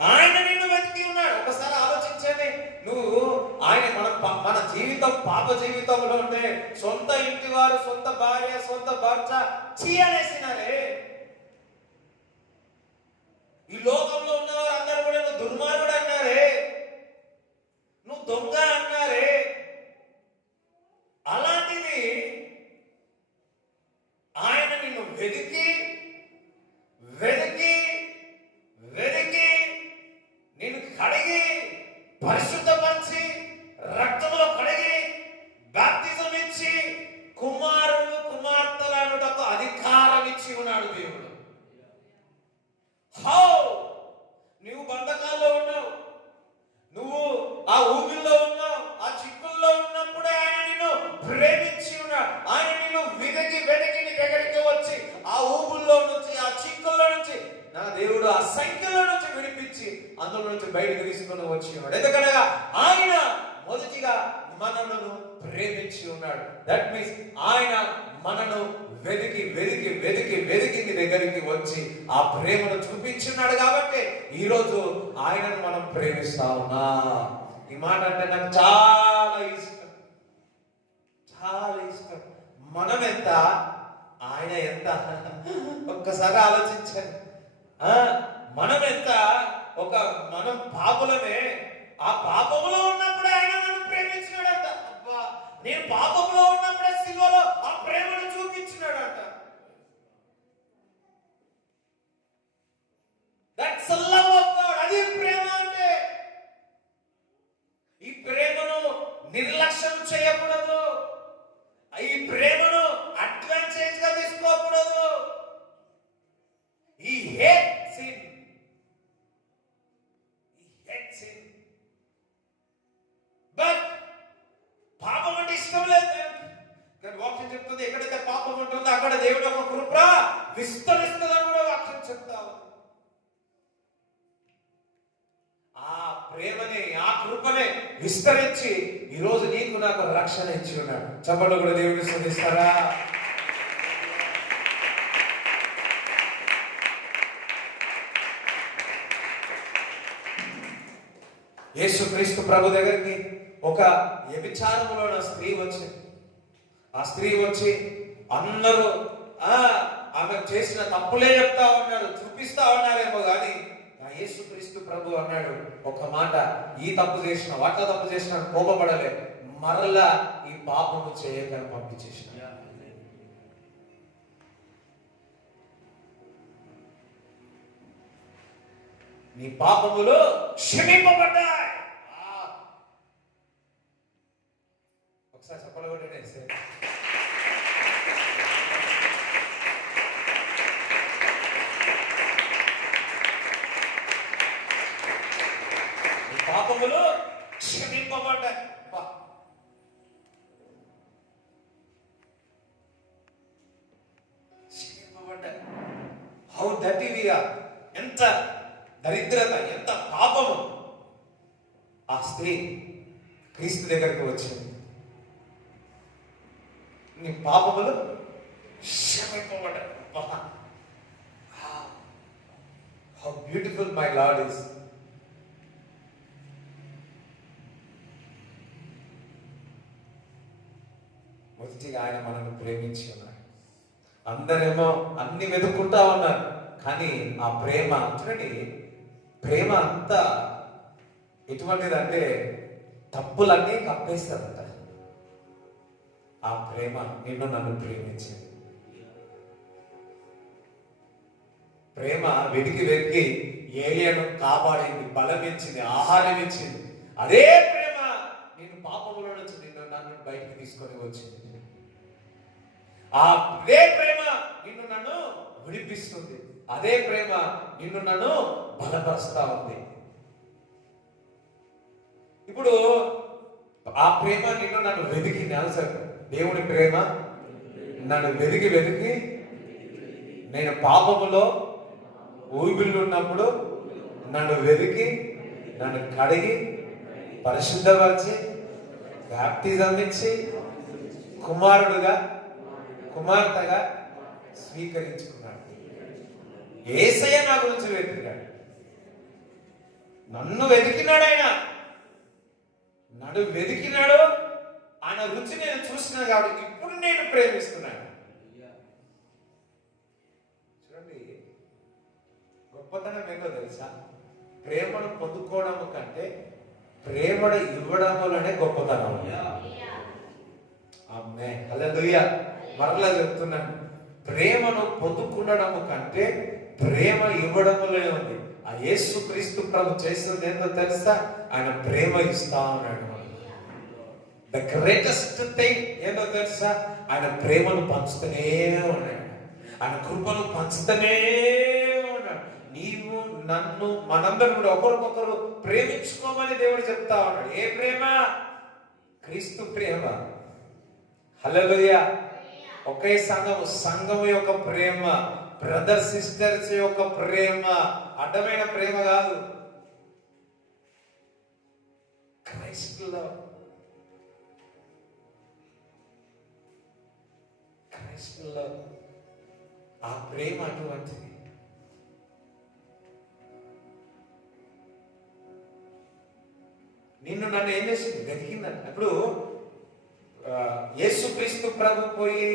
ఆయన నిన్ను వెతికి ఉన్నాడు. ఒకసారి ఆలోచించండి. నువ్వు ఆయన మన జీవితం పాప జీవితంలో ఉంటే సొంత ఇంటి వారు, సొంత భార్య, సొంత భర్త చీయలేసినారే. ఈ లోకంలో ఉన్నవారు అందరూ కూడా నువ్వు దుర్మార్గుడు అన్నారే, నువ్వు దొంగ అన్నారే. అలాంటిది ఆయన నిన్ను వెతికి నిన్ను కడిగి పరిశుద్ధపరిచి రక్తంలో కడిగి బాప్తిజం ఇచ్చి కుమారులు కుమార్తెలకు అధికారం ఇచ్చి ఉన్నాడు దేవుడు. హౌ నువ్వు బంధకాల్లో ఉన్నావు, నువ్వు ఆ ఊబిల్లో ఉన్నావు, ఆ చిక్కుల్లో ఉన్నప్పుడే ఆయన నిన్ను ప్రేమించి ఉన్నాడు. ఆయన నిన్ను వెతికి నీ దగ్గరికి వచ్చి ఆ ఊబుల్లో నుంచి, ఆ చిక్కుల్లో నుంచి నా దేవుడు ఆ సంఖ్యలో నుంచి విడిపించి అందులో నుంచి బయటకు తీసుకుని వచ్చి ఉన్నాడు. ఎందుకనగా ఆయన మొదటిగా మనను ప్రేమించి ఉన్నాడు. దట్ మీన్స్ ఆయన మనను వెతికి నీ దగ్గరికి వచ్చి ఆ ప్రేమను చూపించున్నాడు. కాబట్టి ఈరోజు ఆయనను మనం ప్రేమిస్తా ఉన్నా. ఈ మాట అంటే నాకు చాలా ఇష్టం. మనం ఎంత, ఆయన ఎంత. ఒక్కసారి ఆలోచించండి. మనం ఎంత, మనం పాపులమే. ఆ పాపములో ఉన్నప్పుడే ఆయన నన్ను ప్రేమించినాడంట. అబ్బా, నేను పాపంలో ఉన్నప్పుడే సిలువలో ఆ ప్రేమను చూపించినాడంట. That's the love of God. అది ప్రేమ అంటే. ఈ ప్రేమను నిర్లక్ష్యం చేయకూడదు. ఈ ప్రేమను అడ్వాంటేజ్ గా తీసుకోకూడదు. ఈ హేట్ సిన్. బట్ పాపం అంటే ఇష్టం లేదు. వాక్యం చెప్తుంది, ఎక్కడైతే పాపం ఉంటుందో అక్కడ దేవుడు ఒక కృప విస్తరిస్తుందని కూడా వాక్యం చెప్తావు. ఆ ప్రేమని, ఆ కృపనే విస్తరించి ఈరోజు నీకు నాకు రక్షణ ఇచ్చి ఉన్నాడు. చప్పట్లు కూడా దేవుడిని స్తుతిస్తారా? యేసుక్రీస్తు ప్రభు దగ్గరికి ఒక వ్యభిచారములో స్త్రీ వచ్చింది. ఆ స్త్రీ వచ్చి అందరూ ఆమె చేసిన తప్పులే చెప్తా ఉన్నారు, చూపిస్తా ఉన్నారేమో కానీ యేసుక్రీస్తు ప్రభు అన్నాడు ఒక మాట, ఈ తప్పు చేసిన వాట్ల తప్పు చేసిన కోపపడలే, మరలా ఈ పాపము చేయకని పంపించేసిన. నీ పాపములు క్షమింపబడ్డాయి. ఒకసారి చెప్పలగొట్టే పాపములు క్షమింపబడ్డాయి. క్షమింపబడ్డాయి. డర్టీ వి ఆర్, ఎంత దరిద్రత, ఎంత పాపము. ఆ స్త్రీ క్రీస్తు దగ్గరికి వచ్చింది. నీ పాపములు క్షమింపబడ్డాయి. How beautiful my lord is. మొదటిగా ఆయన మనల్ని ప్రేమించి ఉన్నాడు. అందరేమో అన్ని వెతుక్కుంటా ఉన్నారు, కానీ ఆ ప్రేమ చూడండి, ప్రేమ అంతా ఎటువంటిదంటే తప్పులన్నీ కప్పేస్తారంట. ఆ ప్రేమ నిన్ను నన్ను ప్రేమించింది. ప్రేమ వెతికి వెతికి ఏలియాను కాపాడింది, బలమిచ్చింది, ఆహారం ఇచ్చింది. అదే ప్రేమ నేను పాపములో నుంచి నిన్ను నన్ను బయటికి తీసుకొని వచ్చింది. అదే ప్రేమ నిన్ను నన్ను విడిపిస్తుంది. అదే ప్రేమ నిన్ను నన్ను బలపరుస్తా ఉంది. ఇప్పుడు ఆ ప్రేమ నిన్ను నన్ను వెతికింది. ఆన్సర్ దేవుని ప్రేమ నన్ను వెతికి వెతికి నేను పాపములో ఊబిళ్ళు ఉన్నప్పుడు నన్ను వెతికి నన్ను కడిగి పరిశుద్ధపరిచి బాప్తిజం ఇచ్చి కుమారుడుగా కుమార్తెగా స్వీకరించుకున్నాడు. యేసయ్య నా గురించి వెతికాడు, నన్ను వెతికినాడు. ఆయన నన్ను వెతికినాడు. ఆయన రుచి నేను చూసినా కాబట్టి ఇప్పుడు నేను ప్రేమిస్తున్నాను. చూడండి, గొప్పతనం ఏంటో తెలుసా? ప్రేమను పొందుకోవడం కంటే ప్రేమను ఇవ్వడంలోనే గొప్పతనం. ఆమె హల్లెలూయా. మరలా చెప్తున్నాను, ప్రేమను పొందుకుండడం కంటే ప్రేమ ఇవ్వడంలో ఉంది. ఆ యేసు క్రీస్తు ప్రభు చేస్తుంది ఏంటో తెలుసా? ఆయన ప్రేమ ఇస్తా ఉన్నాడు. ద గ్రేటెస్ట్ థింగ్ ఏంటో తెలుసా? ఆయన ప్రేమను పంచుతూనే ఉన్నాడు. ఆయన కృపను పంచుతూనే ఉన్నాడు. నీవు నన్ను మనందరం కూడా ఒకరికొకరు ప్రేమించుకోమని దేవుడు చెప్తా ఉన్నాడు. ఏ ప్రేమ? క్రీస్తు ప్రేమ. హల్లెలూయా. ఒకే సంఘము యొక్క ప్రేమ, బ్రదర్ సిస్టర్స్ యొక్క ప్రేమ, అడ్డమైన ప్రేమ కాదు. క్రైస్ట్లో ఆ ప్రేమ అటువంటిది. నిన్ను నన్ను ఏం చేసింది? వెతికిందంట. ఇప్పుడు యేసుక్రీస్తు ప్రభు పోయి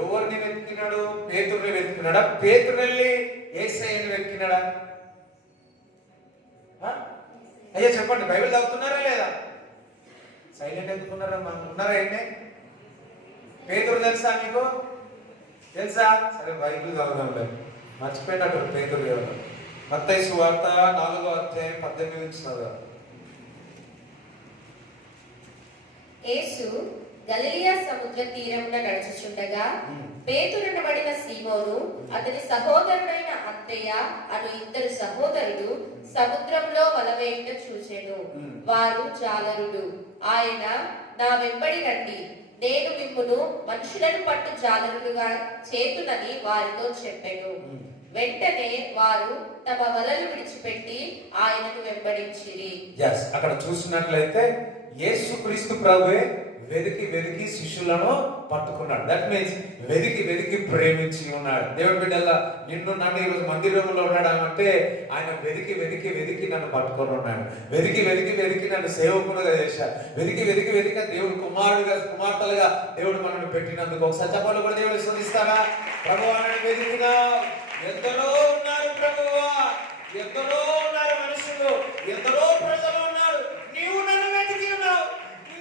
ఎవరిని వెతికినాడు? పేతురుని వెతికినాడా? పేతురు వెళ్ళి యేసయ్యని వెతికినాడా? అయ్యా చెప్పండి, బైబిల్ చదువుతున్నారా లేదా? సైలెంట్ ఎందుకున్నారా? ఉన్నారా? ఏంటి పేతురు తెలుసా మీకు? తెలుసా? సరే బైబిల్ చదవడం లేదు, మర్చిపోయినట్టు పేతురు ఎవరు? మత్తయి సువార్త 4వ అధ్యాయం 18 నుంచి చదవాలి. యేసు గలిలయ సముద్ర తీరమున నడుచుచుండగా పేతురనబడిన సీమోను అతని సహోదరుడైన అంతయ్య అను ఇద్దరు సహోదరులు సముద్రంలో వలవేయుట చూచెను. వారు జాలరులు. ఆయన, నా వెంబడి రండి, నేను మిమ్మును మనుషులను పట్టు జాలరులుగా చేతునని వారితో చెప్పెను. వెంటనే వారు తమ వలలు విడిచిపెట్టి ఆయనను వెంబడించిరి. అక్కడ చూసినట్లయితే యేసుక్రీస్తు ప్రభువే వెతికి వెతికి శిష్యులను పట్టుకున్నాడు. దట్ మీన్స్ వెతికి వెతికి ప్రేమించి ఉన్నాడు. దేవుడి బిడ్డల్లా నిన్ను నన్ను ఈరోజు మందిరంలో ఉన్నాడంటే ఆయన వెతికి వెతికి వెతికి నన్ను పట్టుకొని ఉన్నాడు. వెతికి వెతికి వెతికి నన్ను సేవకుడుగా చేశాడు. వెతికి వెతికి వెతికి దేవుడు కుమార్తెలుగా దేవుడు మనల్ని పెట్టినందుకు ఒకసారి చెప్పాలి కూడా దేవుడు స్తుతిస్తారా? ప్రభువా నన్ను వెతికినా ఎందరో ఉన్నారు ప్రభువా, ఎందరో ఉన్నారు మనుషులు, ఎందరో ప్రజలు ఉన్నారు. నీవు నన్ను వెతికి ఉన్నావు,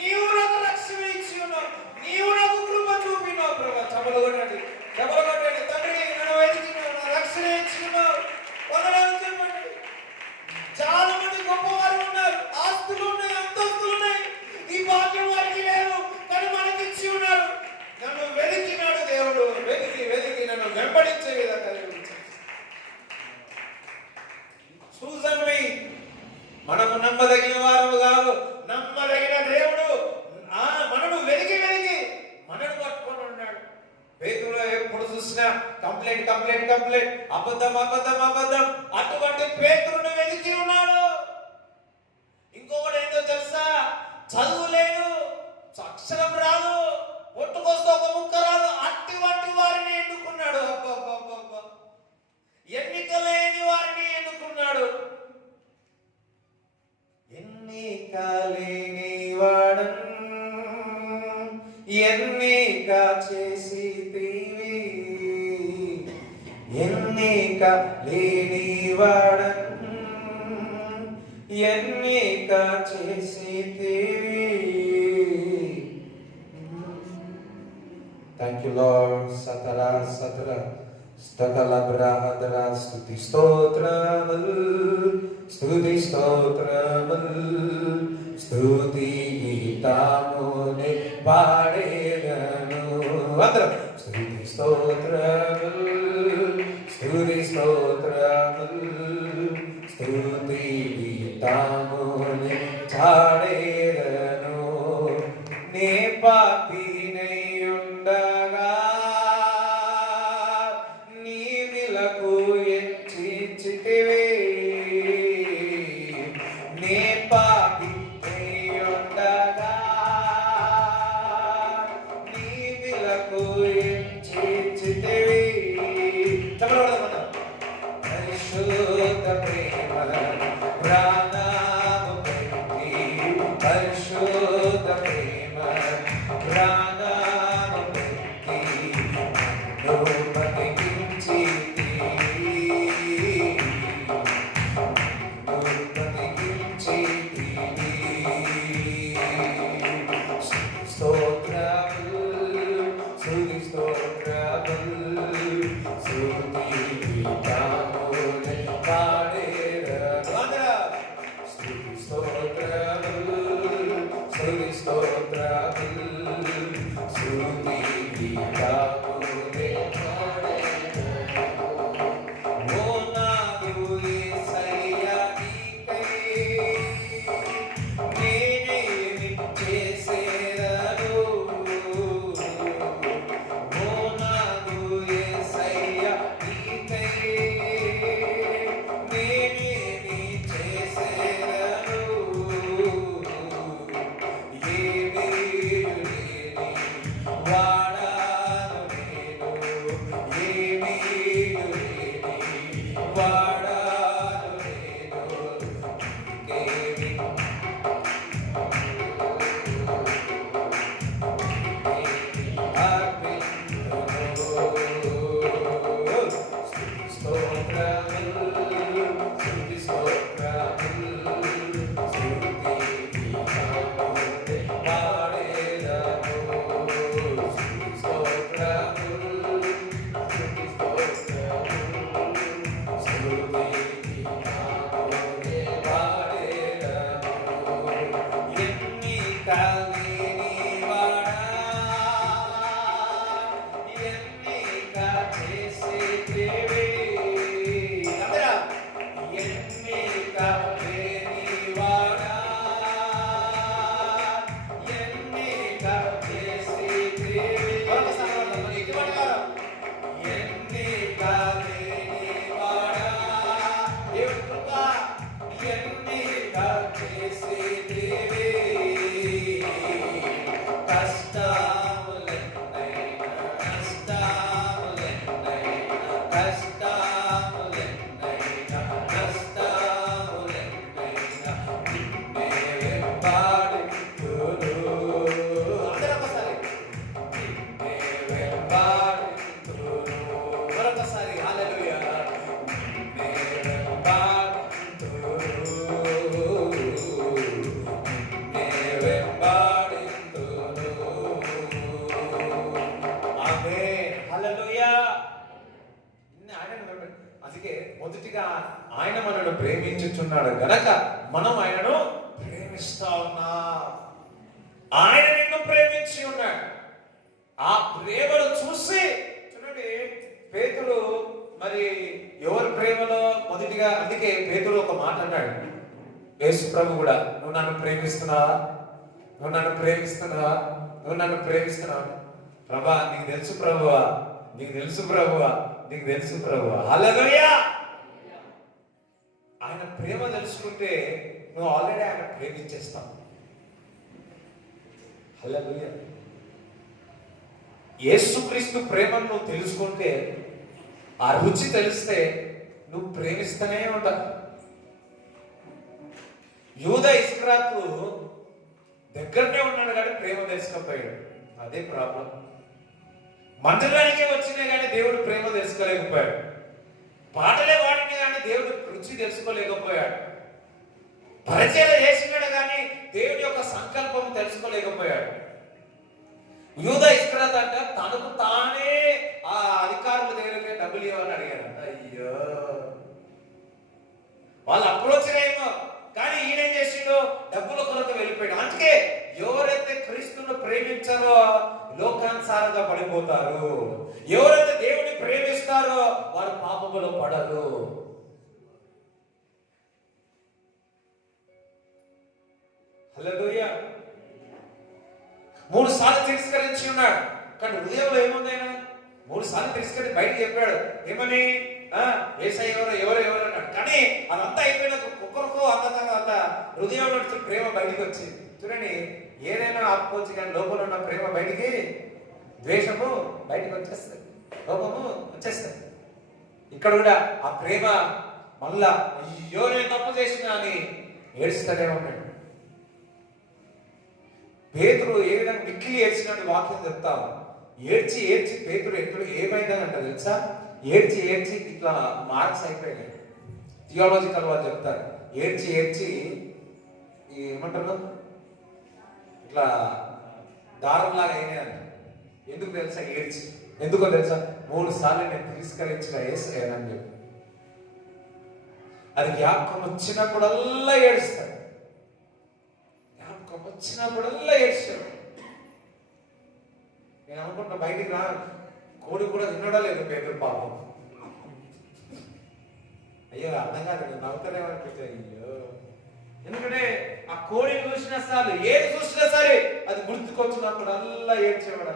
నీవు నాకు రక్షణ ఇచ్చి ఉన్నావు, నీవు నాకు కృప చూపినావు ప్రభా. చెప్పలు కొట్టండి, చెప్పలు కొట్టండి. తండ్రి నన్ను వెతికి నా రక్షణ ఇచ్చి ఉన్నావు. వందనాలు చెప్పండి. చాలా మంది గొప్పవారు ఉన్నారు, ఆస్తులు ఉన్నాయి, అంతస్తులు ఉన్నాయి. ఈ భాగ్యం వారికి లేదు, కానీ మనకి ఇచ్చి ఉన్నాడు. నన్ను వెతికినాడు దేవుడు. వెతికి వెతికి నన్ను వెంబడించే విధంగా చూసండి. మనము నమ్మదగిన వారు కాదు, నమ్మదగిన దేవుడు మనను వెతికి వెతికి మనను పట్టుకొని ఉన్నాడు. పేతురు ఎప్పుడు చూసినా కంప్లైంట్ కంప్లీట్ అబద్ధం అటువంటి పేతురును వెలికి ఉన్నాడు. ఇంకొకటి ఏంటో తెలుసా? చదువు లేదు, అక్షరం రాదు, పొట్టుకొస్తే ఒక ముక్క రాదు, అటువంటి వారిని ఎన్నుకున్నాడు. ఎన్నిక లేని వారిని ఎన్నుకున్నాడు. ఎన్నిక లేని వాడను ఎన్నిక చేసి ఎన్నిక లేని వాడను ఎన్నిక చేసి. Thank you lord. సతరా స్తకల బ్రహదర స్తుతి స్తోత్రములు స్తుతి గీతమునే పాడేదను. అందరం స్తుతి స్తోత్రములు స్తుతి గీతమునే పాడేదను. నే పాపినై ఉండగా నీ విలకు ఎంచితివే. నే పాపినై ఉండగా నీ విలకు ఎంచితివే. పరిశుద్ధ ప్రేమ ప్రాణము పెట్టి, పరిశుద్ధ ప్రేమ ప్రాణము పెట్టి నన్ను బతికించితివి. స్తోత్రములు స్తుతి గీతమునే పాడేదను. స్తుతి స్తోత్రములు స్తుతి గీతమునే పాడేదను. ఓ నాదు యేసయ్యా నీకై నేనేమి చేసేదను. ఓ నాదు యేసయ్యా నీకై నేనేమి చేసేదను. ఏమీ లేని వాడను నేను, ఏమీ లేని వాడను నేను. ఇంకేమీ అందుకే మొదటిగా ఆయన మనను ప్రేమించుచున్నాడు గనక మనం ఆయనను ప్రేమిస్తా ఉన్నాం. ఆయన నిన్ను ప్రేమించి ఉన్నాడు. ఆ ప్రేమను చూసి చూడండి, పేతురు మరి ఎవరి ప్రేమలో మొదటిగా, అందుకే పేతురు ఒక మాట అన్నాడు, యేసు ప్రభు కూడా, నువ్వు నన్ను ప్రేమిస్తున్నావా, నువ్వు నన్ను ప్రేమిస్తున్నావా, నువ్వు నన్ను ప్రేమిస్తున్నావా? ప్రభా నీకు తెలుసు ప్రభువా, నీకు తెలుసు ప్రభువా, నీకు తెలుసు ప్రభు. హల్లెలూయా. ఆయన ప్రేమ తెలుసుకుంటే నువ్వు ఆల్రెడీ ఆయన ప్రేమించేస్తావు. హల్లెలూయా. యేసుక్రీస్తు ప్రేమను నువ్వు తెలుసుకుంటే, ఆ రుచి తెలిస్తే నువ్వు ప్రేమిస్తూనే ఉంటావు. యూదా ఇస్కరియోతు దగ్గరనే ఉన్నాడు కానీ ప్రేమ తెలుసుకోపోయాడు. అదే ప్రాబ్లం. మందిరానికే వచ్చినా కానీ దేవుడు ప్రేమ తెలుసుకోలేకపోయాడు. పాటలే వాడినా కానీ దేవుడు రుచి తెలుసుకోలేకపోయాడు. పరిచయం చేసినాడు కానీ దేవుడి యొక్క సంకల్పం తెలుసుకోలేకపోయాడు. యూదా ఇస్కరియోతు అంట తనకు తానే ఆ అధికారుల దగ్గరకే డబ్బులు ఇవ్వని అడిగాడు. అయ్యో, వాళ్ళు అప్రోచ్ ఏమో కానీ ఈయనేం చేసిండు, డబ్బుల కొరకు వెళ్ళిపోయాడు. అందుకే ఎవరైతే క్రీస్తును ప్రేమించారో లోకానుసారంగా పడిపోతారు. ఎవరైతే దేవుని ప్రేమిస్తారో వారు పాపములో పడరు. హల్లెలూయా. 3 సార్లు తిరస్కరించి ఉన్నాడు కానీ హృదయంలో ఏముంది? ఆయన 3 సార్లు తిరస్కరించి బయటకు చెప్పాడు. ఏమని? యేసయ్య ఎవరు అన్నాడు. కానీ అదంతా అయిపోయిన ఒక్కొక్కరికో అంత తర్వాత హృదయంలో ప్రేమ బయటికి వచ్చింది. చూడండి, ఏదైనా ఆపుకోవచ్చు కానీ లోపల ఉన్న ప్రేమ బయటికి, ద్వేషము బయటికి వచ్చేస్తుంది, లోపము వచ్చేస్తుంది. ఇక్కడ కూడా ఆ ప్రేమ మళ్ళా అయ్యో నేను తప్పు చేసినా అని ఏడుస్తూనే ఉన్నాడు. పేతురు ఏ విధంగా మిక్కిలి ఏడ్చినట్టు వాక్యం చెప్తాం. ఏడ్చి ఏడ్చి పేతురు ఎప్పుడు ఏమైందనంట తెలుసా? ఏడ్చి ఏడ్చి ఇట్లా మార్క్స్ అయిపోయినాయి. థియాలజికల్ వాళ్ళు చెప్తారు, ఏడ్చి ఏడ్చి ఏమంటారు, ఇట్లా దారంలాగా అయినాయి. ఎందుకు తెలుసా ఏడ్చి? ఎందుకో తెలుసా? 3 సార్లు నేను తిరస్కరించిన యేసయ్యని చెప్పి. అది జ్ఞాపకం వచ్చినప్పుడల్లా ఏడుస్తాడు. జ్ఞాపకం వచ్చినప్పుడల్లా ఏడ్చాడు. నేను అనుకుంటున్నా బయటికి రా, కోడి కూడా తినడం లేదు పేదలు పాపం. అయ్యో అర్థం కాదు, నేను నవ్వుతానే అనిపించా. అయ్యో, ఎందుకంటే ఆ కోడి చూసినా సార్లు, ఏది చూసినా సరే అది గుర్తుకొచ్చినప్పుడు అల్లా ఏడ్చేవాడు.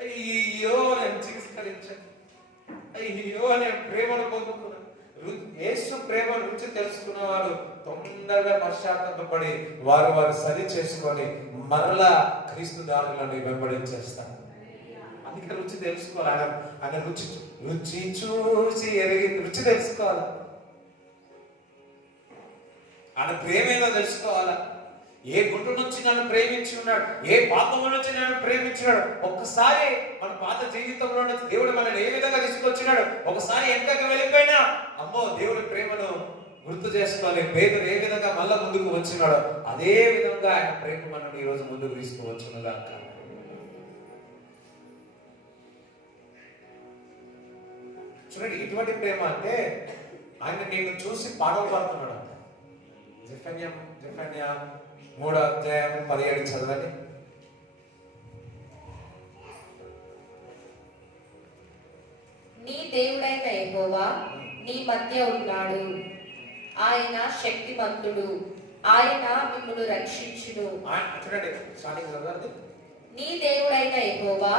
అయ్యో నేను చికిత్సరించాను, అయ్యో నేను ప్రేమను పొందుకున్నాను. యేసు ప్రేమ రుచి తెలుసుకున్న వారు తొందరగా పశ్చాత్తాపడి వారు సరి చేసుకొని మరలా క్రీస్తు దారులను వెంబడించేస్తారు. అందుకే రుచి తెలుసుకోవాలి. ఆయన రుచి చూసి ఎరిగి రుచి తెలుసుకోవాలి. ఆయన ప్రేమేదో తెలుసుకోవాలా. ఏ గుంటు నుంచి నన్ను ప్రేమించి ఉన్నాడు, ఏ పాపము నుంచి నన్ను ప్రేమించినాడు. ఒక్కసారి మన పాత జీవితంలో నుంచి దేవుడు మనల్ని ఏ విధంగా తీసుకొచ్చినాడు, ఒకసారి వెనకకి వెళ్ళిపోయినా అమ్మో దేవుడి ప్రేమను గుర్తు చేసుకోవాలి. పేదలు ఏ విధంగా మళ్ళా ముందుకు వచ్చినాడో అదే విధంగా ఆయన ప్రేమ మనం ఈ రోజు ముందుకు తీసుకువచ్చునుగా. చూడండి, ఇటువంటి ప్రేమ అంటే ఆయన నేను చూసి పాటలు పాడుతున్నాడు. జెఫన్యా 3వ అధ్యాయం 17 చదవండి. నీ దేవుడైన యెహోవా నీ మధ్య ఉన్నాడు, ఆయన శక్తిమంతుడు, ఆయన మిమ్మును రక్షించును. చూడండి, స్టార్టింగ్ చదవండి. నీ దేవుడైన యెహోవా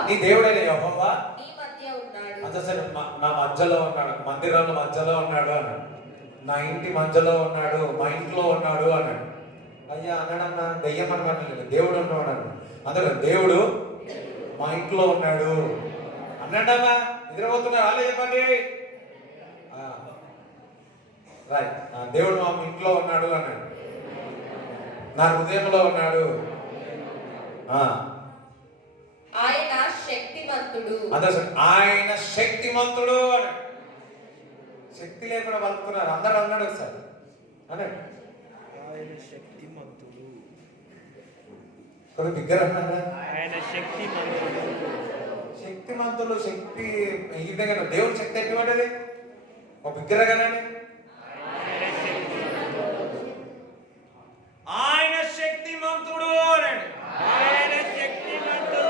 నీ మధ్య ఉన్నాడు. అంత సరే, నా మధ్యలో ఉన్నాడు, మందిరంలో మధ్యలో ఉన్నాడు అన్నాడు, నా ఇంటి మధ్యలో ఉన్నాడు, మా ఇంట్లో ఉన్నాడు అన్నాడు. అయ్యా అన్నాడన్నా, దెయ్యం అనమాట, దేవుడు ఉన్నాడు అన్నాడు. అందరూ దేవుడు మా ఇంట్లో ఉన్నాడు అన్నాడమ్మా. నిద్రపోతున్నారు అలా చెప్పండి. రైట్, దేవుడు మా ఇంట్లో ఉన్నాడు అన్నాడు, నా హృదయంలో ఉన్నాడు. ఆయన శక్తిమంతుడు. ఆయన శక్తిమంతుడు అన్నాడు. శక్తి లేకుండా బతుకుతున్నారు అందరూ అన్నాడు ఒకసారి అన్నాడు. ఆయన శక్తిమంతుడు, కొద్ది బిగ్గర అన్నాడు. ఆయన శక్తిమంతుడు. శక్తిమంతులు శక్తి ఈ విధంగా దేవుడి శక్తి ఎటువంటిది? ఒక బిగ్గరగానండి. ఆయన శక్తిమంతుడు అన్నాడు. ఆయన శక్తిమంతుడు.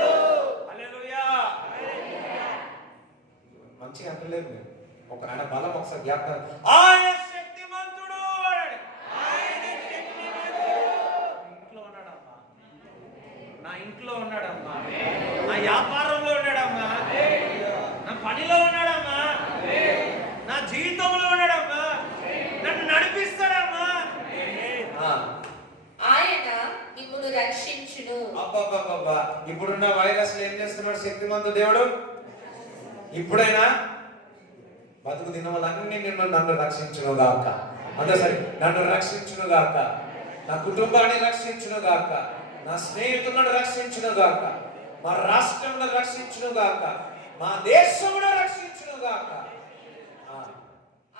హల్లెలూయా. మంచిగా అంటలేదు నేను. ఒక ఆయన బలం ఒకసారి జ్ఞాపకం. ఆయన శక్తిమంతుడు అన్నాడు. ఆయన శక్తిమంతుడు. ఇంట్లో ఉన్నాడమ్మా, నా ఇంట్లో ఉన్నాడమ్మా, నా వ్యాపారంలో ఉన్నాడమ్మా, నా పనిలో ఉన్నాడమ్మా. అబ్బబ్బబ్బబ్బా. ఇప్పుడున్న వైరస్ ఏం చేస్తున్నాడు శక్తిమంతు దేవుడు? ఇప్పుడైనా బతుకు దినములన్నీ నన్ను రక్షించును గాక. అంటే సరే, నన్ను రక్షించును గాక, నా కుటుంబాన్ని రక్షించును గాక, నా స్నేహితులను రక్షించును గాక, మా రాష్ట్రంలో రక్షించును గాక, మా దేశంలో రక్షించును గాక.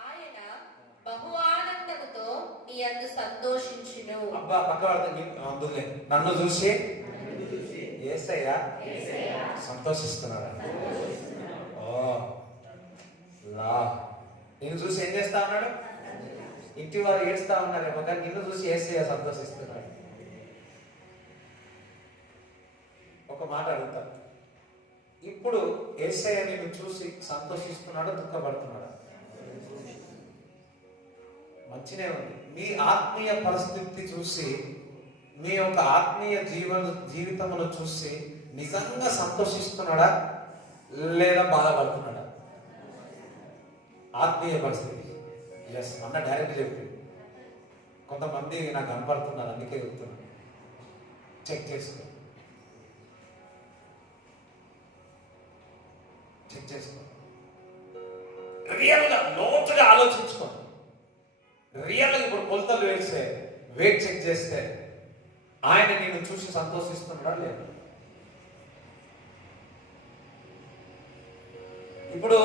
ఆయన బహు ఆనందముతో నీ యందు సంతోషించును. అబ్బా పక్క అందులే నన్ను చూసి యేసయ్య సంతోషిస్తున్నాడా? ఓ లా, నిన్ను చూసి ఏం చేస్తా ఉన్నాడు? ఇంటి వారు ఏడుస్తా ఉన్నారేమో, కానీ నిన్ను చూసి యేసయ్య సంతోషిస్తున్నాడు. ఒక మాట అడుగుతా, ఇప్పుడు యేసయ్య నిన్ను చూసి సంతోషిస్తున్నాడా, దుఃఖపడుతున్నాడా? మంచినే ఉంది. మీ ఆత్మీయ పరిస్థితి చూసి, మీ యొక్క ఆత్మీయ జీవితమును చూసి నిజంగా సంతోషిస్తున్నాడా లేదా బాధపడుతున్నాడా? ఆత్మీయ పరిస్థితి. ఎస్, అన్న డైరెక్ట్ చెప్పి, కొంతమంది నాకు కనపడుతున్నారు, అందుకే చెప్తున్నాను. చెక్ చేసుకో, చెక్ చేసుకో, రియల్గా లోతుగా ఆలోచించుకో. రియల్గా ఇప్పుడు కొలతలు వేస్తే, వెయిట్ చెక్ చేస్తే ఆయన నిన్ను చూసి సంతోషిస్తున్నాడా లేదు? ఇప్పుడు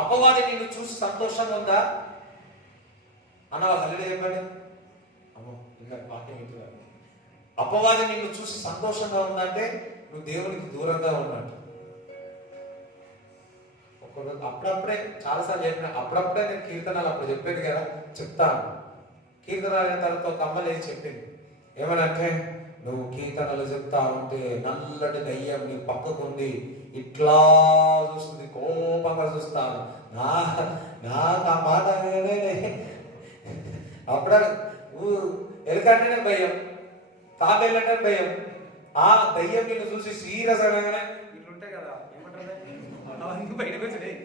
అపవాది నిన్ను చూసి సంతోషంగా ఉందా అన్న హల్లి చెప్పండి. అమ్మో ఇంకా వాక్యం ఇంటి అపవాది నిన్ను చూసి సంతోషంగా ఉందంటే నువ్వు దేవునికి దూరంగా ఉన్నట్టు. ఒకరోజు అప్పుడప్పుడే చాలాసార్లు చెప్పిన, అప్పుడప్పుడే నేను కీర్తనాలు అప్పుడు చెప్పాను కదా, చెప్తాను. కీర్తనాలు అయిన తర్వాత ఒక అమ్మ లేచి చెప్పింది, ఏమనంటే నువ్వు కీర్తనలు చెప్తా ఉంటే నల్లటి దయ్యం నీ పక్కకు ఉంది, ఇట్లా చూస్తుంది, కోపంగా చూస్తాను. నాకు ఆ మాట అప్పుడే ఎలుకంటేనే భయం, తాబేళ్ళంటే భయం. ఆ దయ్యం నిన్ను చూసి సీరియస్ అనగానే ఇట్లుంటాయి కదా, ఏమంటారు అవన్నీ బయటకు వచ్చినాయి,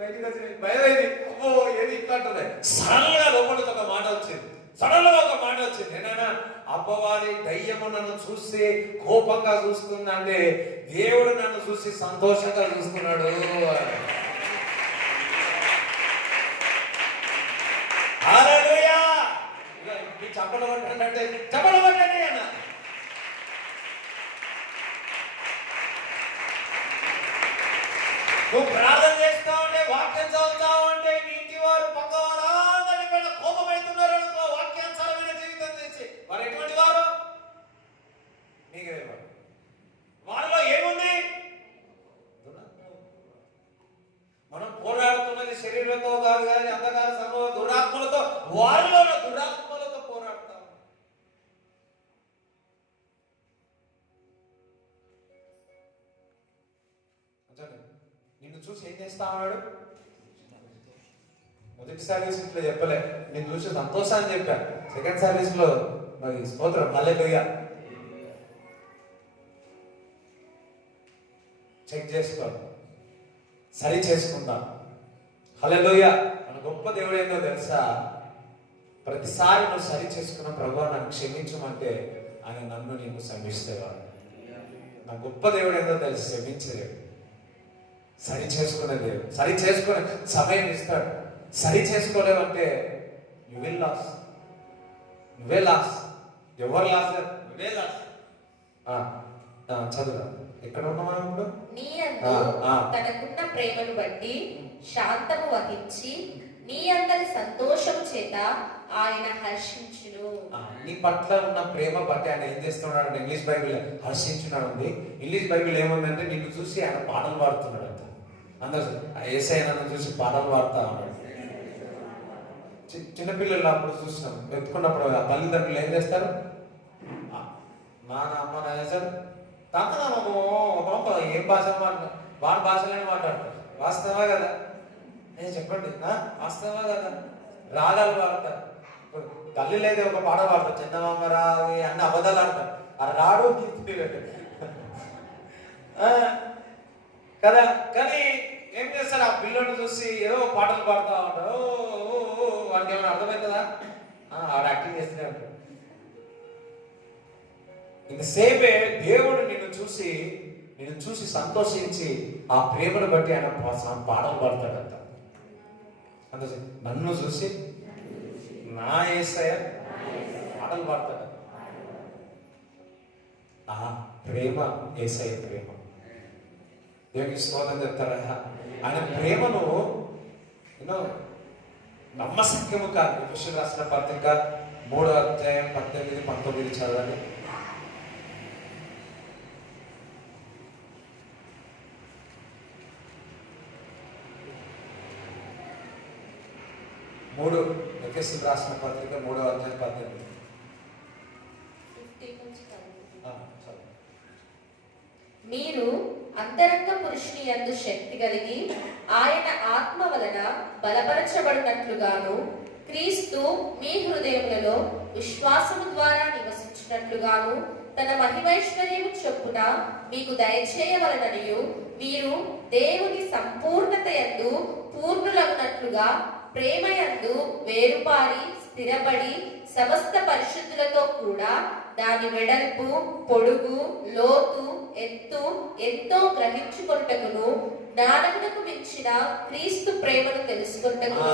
బయటకు వచ్చినాయి, భయం అయింది. అబ్బో ఏది ఇట్లా అంటుంది. సడన్ గా లోపలికి ఒక మాట వచ్చింది, సడన్ గా ఒక మాట వచ్చింది. నేనైనా అపవాది దయ్యము నన్ను చూసి కోపంగా చూస్తున్నా అంటే దేవుడు నన్ను చూసి సంతోషంగా చూస్తున్నాడు. హల్లెలూయా. చప్పలు కొట్టండి, చప్పలు కొట్టండి అన్న. నువ్వు ప్రార్థన చేస్తా ఉంటే, వాక్యం చదువుతా ఉంటే, నీ ఇంటి వారు పక్క వారు అందరి పైన కోపం అవుతున్నారు అనుకో, వాక్యానుసారమైన జీవితం చేసి వారు ఎటువంటి వారు? నీకు వారిలో ఏముంది? మనం పోరాడుతున్నది శరీరంతో కాదు కానీ అంధకార సమూహ దురాత్మలతో, వారిలో దురాత్మలతో పోరాడతాం. నిన్ను చూసి ఏం చేస్తా ఉన్నాడు? మొదటి సర్వీస్ లో చెప్పలే, నేను చూసి సంతోషాన్ని చెప్పా. సెకండ్ సర్వీస్ లో మరి స్తోత్రం, హల్లెలూయా. చెక్ చేసుకో, సరి చేసుకుందాం. హల్లెలూయా. మన గొప్ప దేవుడు ఏందో తెలుసా? ప్రతిసారి నువ్వు సరి చేసుకున్న ప్రభువా నన్ను క్షమించమంటే ఆయన నన్ను నీకు క్షమిస్తేవాడు. నా గొప్ప దేవుడు ఏందో తెలుసు, క్షమించలేడు. సరి చేసుకునే దేవుడు, సరి చేసుకునే సమయం ఇస్తాడు. సరి చేసుకోలేవంటే యు విల్ లాస్, నువ్వే లాస్. ఎవరు లాస్? నువ్వే లాస్. చదువు, ఎక్కడ ఉన్నావా ఇప్పుడు? నీ యందు తనకున్న ప్రేమను బట్టి శాంతము వహించి నీ అందరి సంతోషం చేత ఆయన హర్షించును. నీ పట్ల ఉన్న ప్రేమ బట్టి ఆయన ఏం చేస్తున్నాడు అంటే, ఇంగ్లీష్ బైబిల్ హర్షించున్నాడు ఉంది. ఇంగ్లీష్ బైబిల్ ఏముందంటే నిన్ను చూసి ఆయన పాటలు పాడుతున్నాడు అంట. అందరూ యేసయ్య నన్ను చూసి పాటలు పాడుతా ఉన్నాడు. చిన్నపిల్లలు అప్పుడు చూసినాం, ఎత్తుకున్నప్పుడు ఆ తల్లిదండ్రులు ఏం చేస్తారు? నాన్న అమ్మ నా చేస్తారు, తాతనామో ఏం భాష మాట్లాడు, వాడి భాషలోనే మాట్లాడతారు. వాస్తవా కదా? నేను చెప్పండి, వాస్తవా కదా? రాగాలు పాడతారు. తల్లి లేదా ఒక పాట పాడతారు, చందమామ రావి అన్ని అబద్ధాలు ఆడతారు. ఆ రాడు కదా. కానీ ఏం చేస్తారు? ఆ పిల్లోని చూసి ఏదో పాటలు పాడుతూ ఉంటారు. వాడికి ఏమైనా అర్థమవుతుందా? ఆడ యాక్టింగ్ చేస్తూనే ఉంటాడు. ఇన్ ద సేమ్ వే దేవుడు నిన్ను చూసి సంతోషించి ఆ ప్రేమను బట్టి ఆయన పాటలు పాడతాడంట. అందుకే నన్ను చూసి నా యేసయ్య పాటలు పాడతాడు. ఆ ప్రేమ యేసయ్య ప్రేమ. దేవునికి స్తోత్రం చెప్తారా? ఆయన ప్రేమను నమ్మశక్యము కాదు. ఎఫెసీయులకు రాసిన పత్రిక 3వ అధ్యాయం 18, 19 చదవండి. ఎఫెసీయులకు రాసిన పత్రిక 3వ అధ్యాయం 18. మీరు అంతరంగ పురుషుని యందు శక్తి కలిగి ఆయన ఆత్మ వలన బలపరచబడినట్లుగాను క్రీస్తు మీ హృదయములలో విశ్వాసము ద్వారా నివసించినట్లుగాను తన మహిమైశ్వర్యము చొప్పున మీకు దయచేయవలననియు మీరు దేవుని సంపూర్ణత యందు పూర్ణులగునట్లుగా ప్రేమయందు వేరుపారి స్థిరపడి సమస్త పరిశుద్ధులతో కూడా దాని వెడల్పు, పొడుగు, లోతు, ఎత్తు ఎంతో గ్రహించుకొనుటకును జ్ఞానమునకు మించిన క్రీస్తు ప్రేమను తెలుసుకొనుటకును.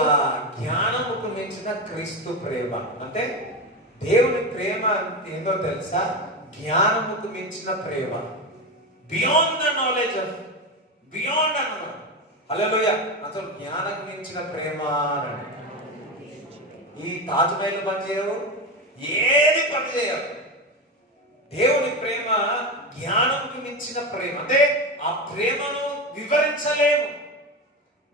జ్ఞానముకు మించిన క్రీస్తు ప్రేమ అంటే దేవుని ప్రేమ ఏందో తెలుసా? జ్ఞానముకు మించిన ప్రేమ. Beyond the knowledge of beyond అన్న హల్లెలూయా. అసలు జ్ఞానకు మించిన ప్రేమ అని ఈ తాజ్మహల్ పని చేయవు, ఏది పని చేయవు. దేవుని ప్రేమ జ్ఞానంకు మించిన ప్రేమ. అంటే ఆ ప్రేమను వివరించలేము.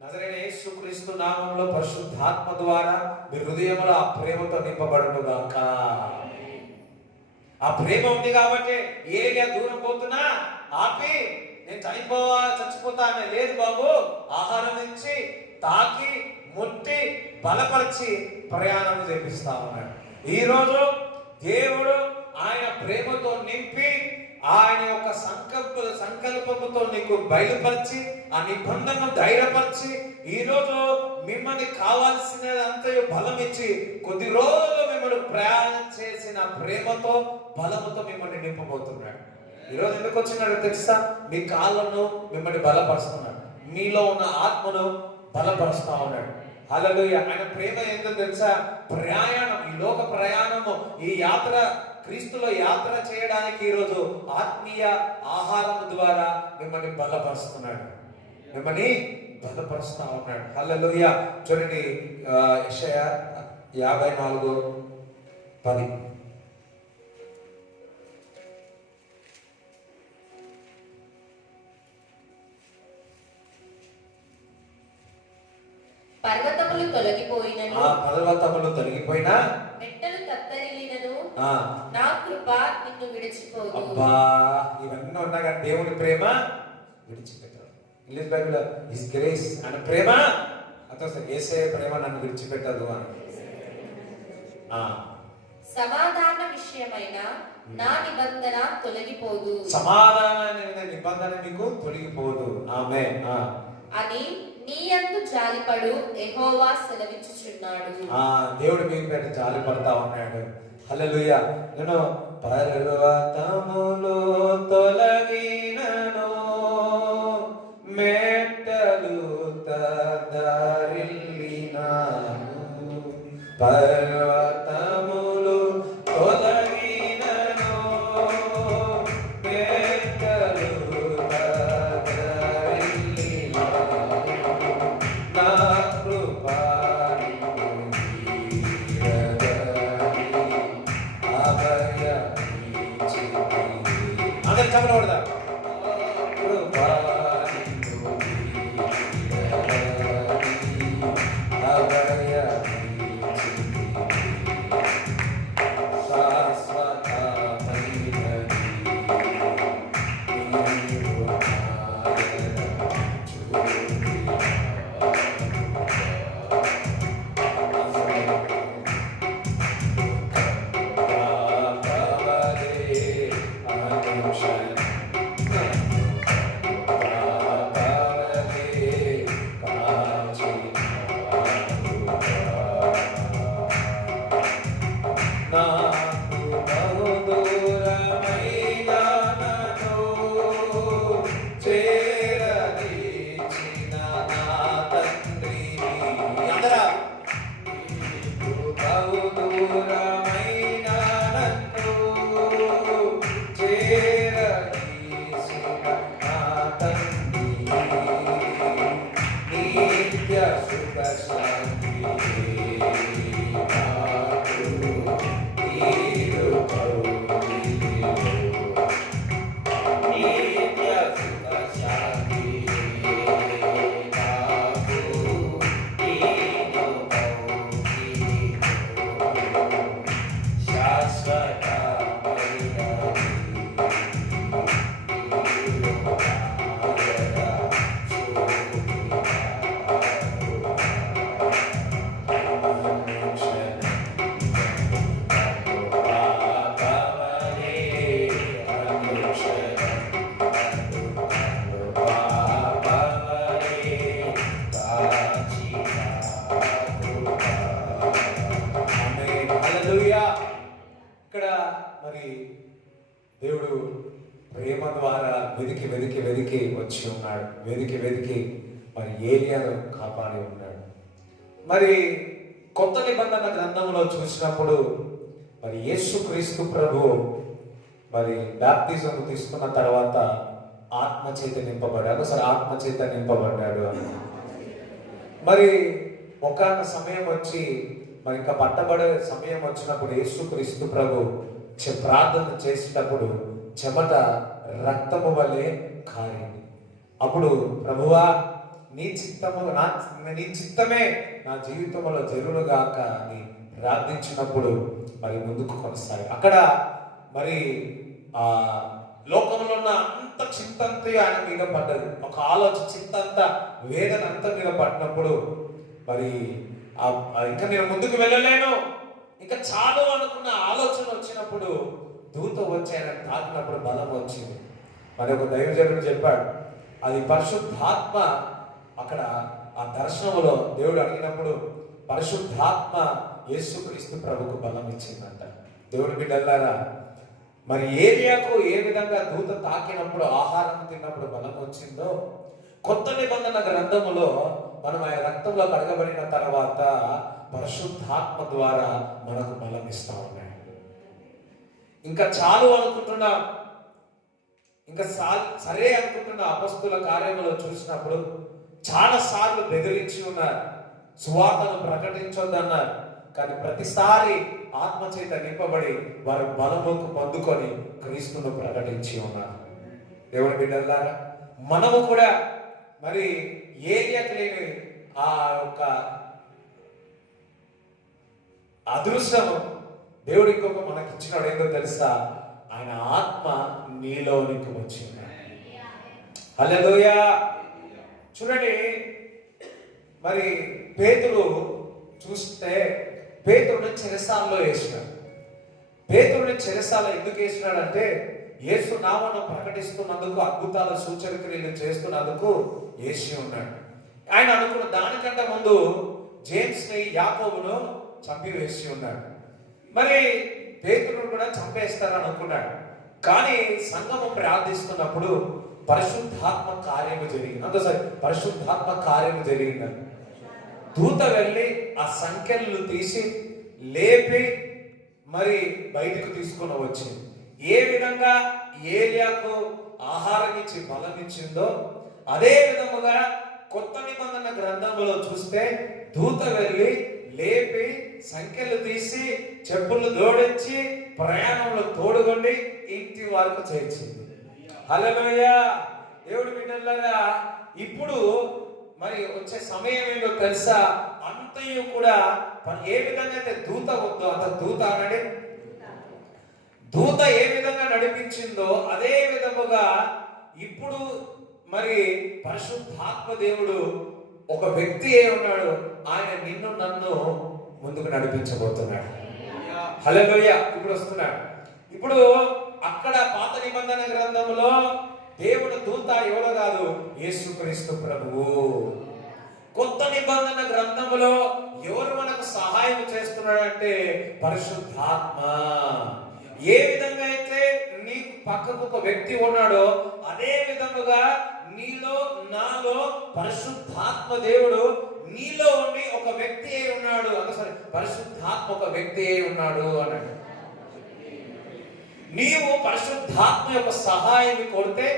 నజరేయుడైన యేసుక్రీస్తు నామములో పరిశుద్ధాత్మ ద్వారా మీ హృదయంలో ఆ ప్రేమతో నింపబడును గాక. ఆ ప్రేమ ఉంది కాబట్టి ఏలియా దూరం పోతున్నా ఆపి నేను చచ్చిపోతా అనే లేదు బాబు. ఆహారం ఇచ్చి తాకి ముట్టి బలపరిచి ప్రయాణం చేపిస్తా ఉన్నాడు. ఈరోజు దేవుడు ఆయన ప్రేమతో నింపి ఆయన యొక్క సంకల్పముతో నీకు బయలుపరిచి ఆ నిబంధనను ధైర్యపరిచి ఈరోజు మిమ్మల్ని కావాల్సినంతయు బలం ఇచ్చి కొద్ది రోజులు మిమ్మల్ని ప్రయాణం చేసిన ప్రేమతో బలముతో మిమ్మల్ని నింపబోతున్నాడు. ఈరోజు ఎందుకు వచ్చినాడు తెలుసా? మీ కాళ్ళను మిమ్మల్ని బలపరుస్తున్నాడు, మీలో ఉన్న ఆత్మను బలపరుస్తా ఉన్నాడు. హల్లెలూయా. ఆయన ప్రేమ ఏంటో తెలుసా? ప్రయాణం, ఈ లోక ప్రయాణము, ఈ యాత్ర, క్రీస్తులో యాత్ర చేయడానికి ఈరోజు ఆత్మీయ ఆహారం ద్వారా మిమ్మల్ని బలపరుస్తున్నాడు, మిమ్మల్ని బలపరుస్తా ఉన్నాడు. హల్లెలూయా. చూడండి యెషయా 54:10. పర్వతములు తొలగిపోయినను, పర్వతములు తొలగిపోయినా, మెట్టలు తత్తరిల్లినను నా కృప నిన్ను విడిచిపోదు. అబ్బా, ఇవన్నీ ఉండగా దేవుని ప్రేమ విడిచిపెట్టదు. ఇంగ్లీష్ బైబిల్ హిస్ గ్రేస్ అనే ప్రేమ అతను యేసయ్య ప్రేమ నన్ను విడిచిపెట్టదు అని. సమాధాన విషయమైన నా నిబంధన తొలగిపోదు. సమాధానమైన నిబంధన మీకు తొలగిపోదు. ఆమేన్ అని నీ యందు జాలిపడు యెహోవా సెలవిచ్చుచున్నాడు. దేవుడు మీ మీద జాలి పడతా ఉన్నాడు. హల్లెలూయా. నేను పర్వతములు తొలగినను, మెట్టలు తత్తరిల్లినను, పర్వతములు తొలగినను, మెట్టలు తత్తరిల్లినను, నా కృప అందరు చప్పట్లు కొడదాం. వెదికి వచ్చి ఉన్నాడు, వెదికి మరి ఏలియాను కాపాడి ఉన్నాడు. మరి కొత్త నిబంధన గ్రంథంలో చూసినప్పుడు మరి యేసుక్రీస్తు ప్రభు మరి బాప్తిజం తీసుకున్న తర్వాత ఆత్మచేత నింపబడ్డాడు. సరే, ఆత్మచేత నింపబడ్డాడు అని మరి ఒకానొక సమయం వచ్చి మరి ఇంకా పట్టబడే సమయం వచ్చినప్పుడు యేసుక్రీస్తు ప్రభు ప్రార్థన చేసేటప్పుడు చెమట రక్తము వలె కారింది. అప్పుడు ప్రభువా, నీ చిత్తమే నా జీవితంలో జరుగునుగాక అని ప్రార్థించినప్పుడు మరి ముందుకు కొనసాగి అక్కడ మరి ఆ లోకంలో ఉన్న అంత చింతంతా ఆయన మీద పడ్డది. ఒక ఆలోచన చింతంతా వేదన అంతా మీద పడినప్పుడు మరి ఇంకా నేను ముందుకు వెళ్ళలేను, ఇంకా చాలు అనుకున్న ఆలోచన వచ్చినప్పుడు దూత వచ్చి ఆయన తాకినప్పుడు బలం వచ్చింది. మరి ఒక దైవజనుడు చెప్పాడు, అది పరిశుద్ధాత్మ. అక్కడ ఆ దర్శనంలో దేవుడు అడిగినప్పుడు పరిశుద్ధాత్మ యేసుక్రీస్తు ప్రభుకు బలం ఇచ్చిందంట. దేవుడి బిడ్డలారా, మరి ఏలియాకు ఏ విధంగా దూత తాకినప్పుడు ఆహారం తిన్నప్పుడు బలం వచ్చిందో, కొత్త నిబంధన గ్రంథములో మనం ఆ రక్తంలో కడగబడిన తర్వాత పరిశుద్ధాత్మ ద్వారా మనకు బలం ఇస్తా ఉన్నాడు. ఇంకా చాలు అనుకుంటున్నా, ఇంకా సరే అనుకుంటున్న అపొస్తలుల కార్యములో చూసినప్పుడు చాలా సార్లు బెదిరించి ఉన్నారు, సువార్తను ప్రకటించొద్దన్నారు. కానీ ప్రతిసారి ఆత్మచేత నింపబడి వారు బలముకు పొందుకొని క్రీస్తును ప్రకటించి ఉన్నారు. దేవుని బిడ్డలారా, మనము కూడా మరి ఏలియాకు లేని ఆ యొక్క అదృష్టం దేవుడు ఇంకొక మనకి ఇచ్చినాడు. ఏంటో తెలుసా? ఆయన ఆత్మ నీలోనికి వచ్చింది. హల్లెలూయా. చూడండి, మరి పేతురు చూస్తే పేతురుని చెరసాలలో వేసినాడు. పేతురుని చెరసాల ఎందుకు వేసినాడంటే యేసు నామమును ప్రకటిస్తున్నందుకు, అద్భుతాల సూచన క్రియలు చేస్తున్నందుకు వేసి ఉన్నాడు. ఆయన అనుకున్న దానికంటే ముందు జేమ్స్ ని, యాకోబును చంపివేసి ఉన్నాడు. మరి పేతురును కూడా చంపేస్తారని అనుకున్నాడు. కానీ సంఘము ప్రార్థిస్తున్నప్పుడు పరిశుద్ధాత్మ కార్యము జరిగింది. అందుకోసం పరిశుద్ధాత్మ కార్యము జరిగిందని దూత వెళ్ళి ఆ సంఖ్యలను తీసి లేపి మరి బయటకు తీసుకుని వచ్చింది. ఏ విధంగా ఏలియాకు ఆహారం ఇచ్చి బలం ఇచ్చిందో అదే విధముగా కొత్త నిబంధన గ్రంథంలో చూస్తే దూత వెళ్ళి లేపి సంఖ్యలు తీసి చెప్పులు జోడించి ప్రయాణంలో తోడుగొండి ఇంటి వరకు చేర్చింది. హల్లెలూయా. దేవుడి బిడ్డలారా, ఇప్పుడు మరి వచ్చే సమయం ఏంటో తెలుసా? అంతయు కూడా ఏ విధంగా అయితే దూత వద్దో అంత దూత అనడే దూత ఏ విధంగా నడిపించిందో అదే విధముగా ఇప్పుడు మరి పరిశుద్ధాత్మ దేవుడు ఒక వ్యక్తి ఏ ఉన్నాడు, ఆయన నిన్ను నన్ను ముందుకు నడిపించబోతున్నాడు. హల్లెలూయా. ఇప్పుడు వస్తున్నాడు. ఇప్పుడు అక్కడ పాత నిబంధన గ్రంథంలో దేవుడు దూత ఎవరో కాదు, యేసుక్రీస్తు ప్రభువు. కొత్త నిబంధన గ్రంథంలో ఎవరు మనకు సహాయం చేస్తున్నాడంటే పరిశుద్ధాత్మ. ఏ విధంగా అయితే నీకు పక్కకు ఒక వ్యక్తి ఉన్నాడో అదే విధముగా నీలో నాలో పరిశుద్ధాత్మ దేవుడు నీలో ఉండి ఒక వ్యక్తి అయి ఉన్నాడు. సరే, పరిశుద్ధాత్మ ఒక వ్యక్తి అయి ఉన్నాడు అన్నాడు. నీవు పరిశుద్ధాత్మ యొక్క సహాయం కొడితే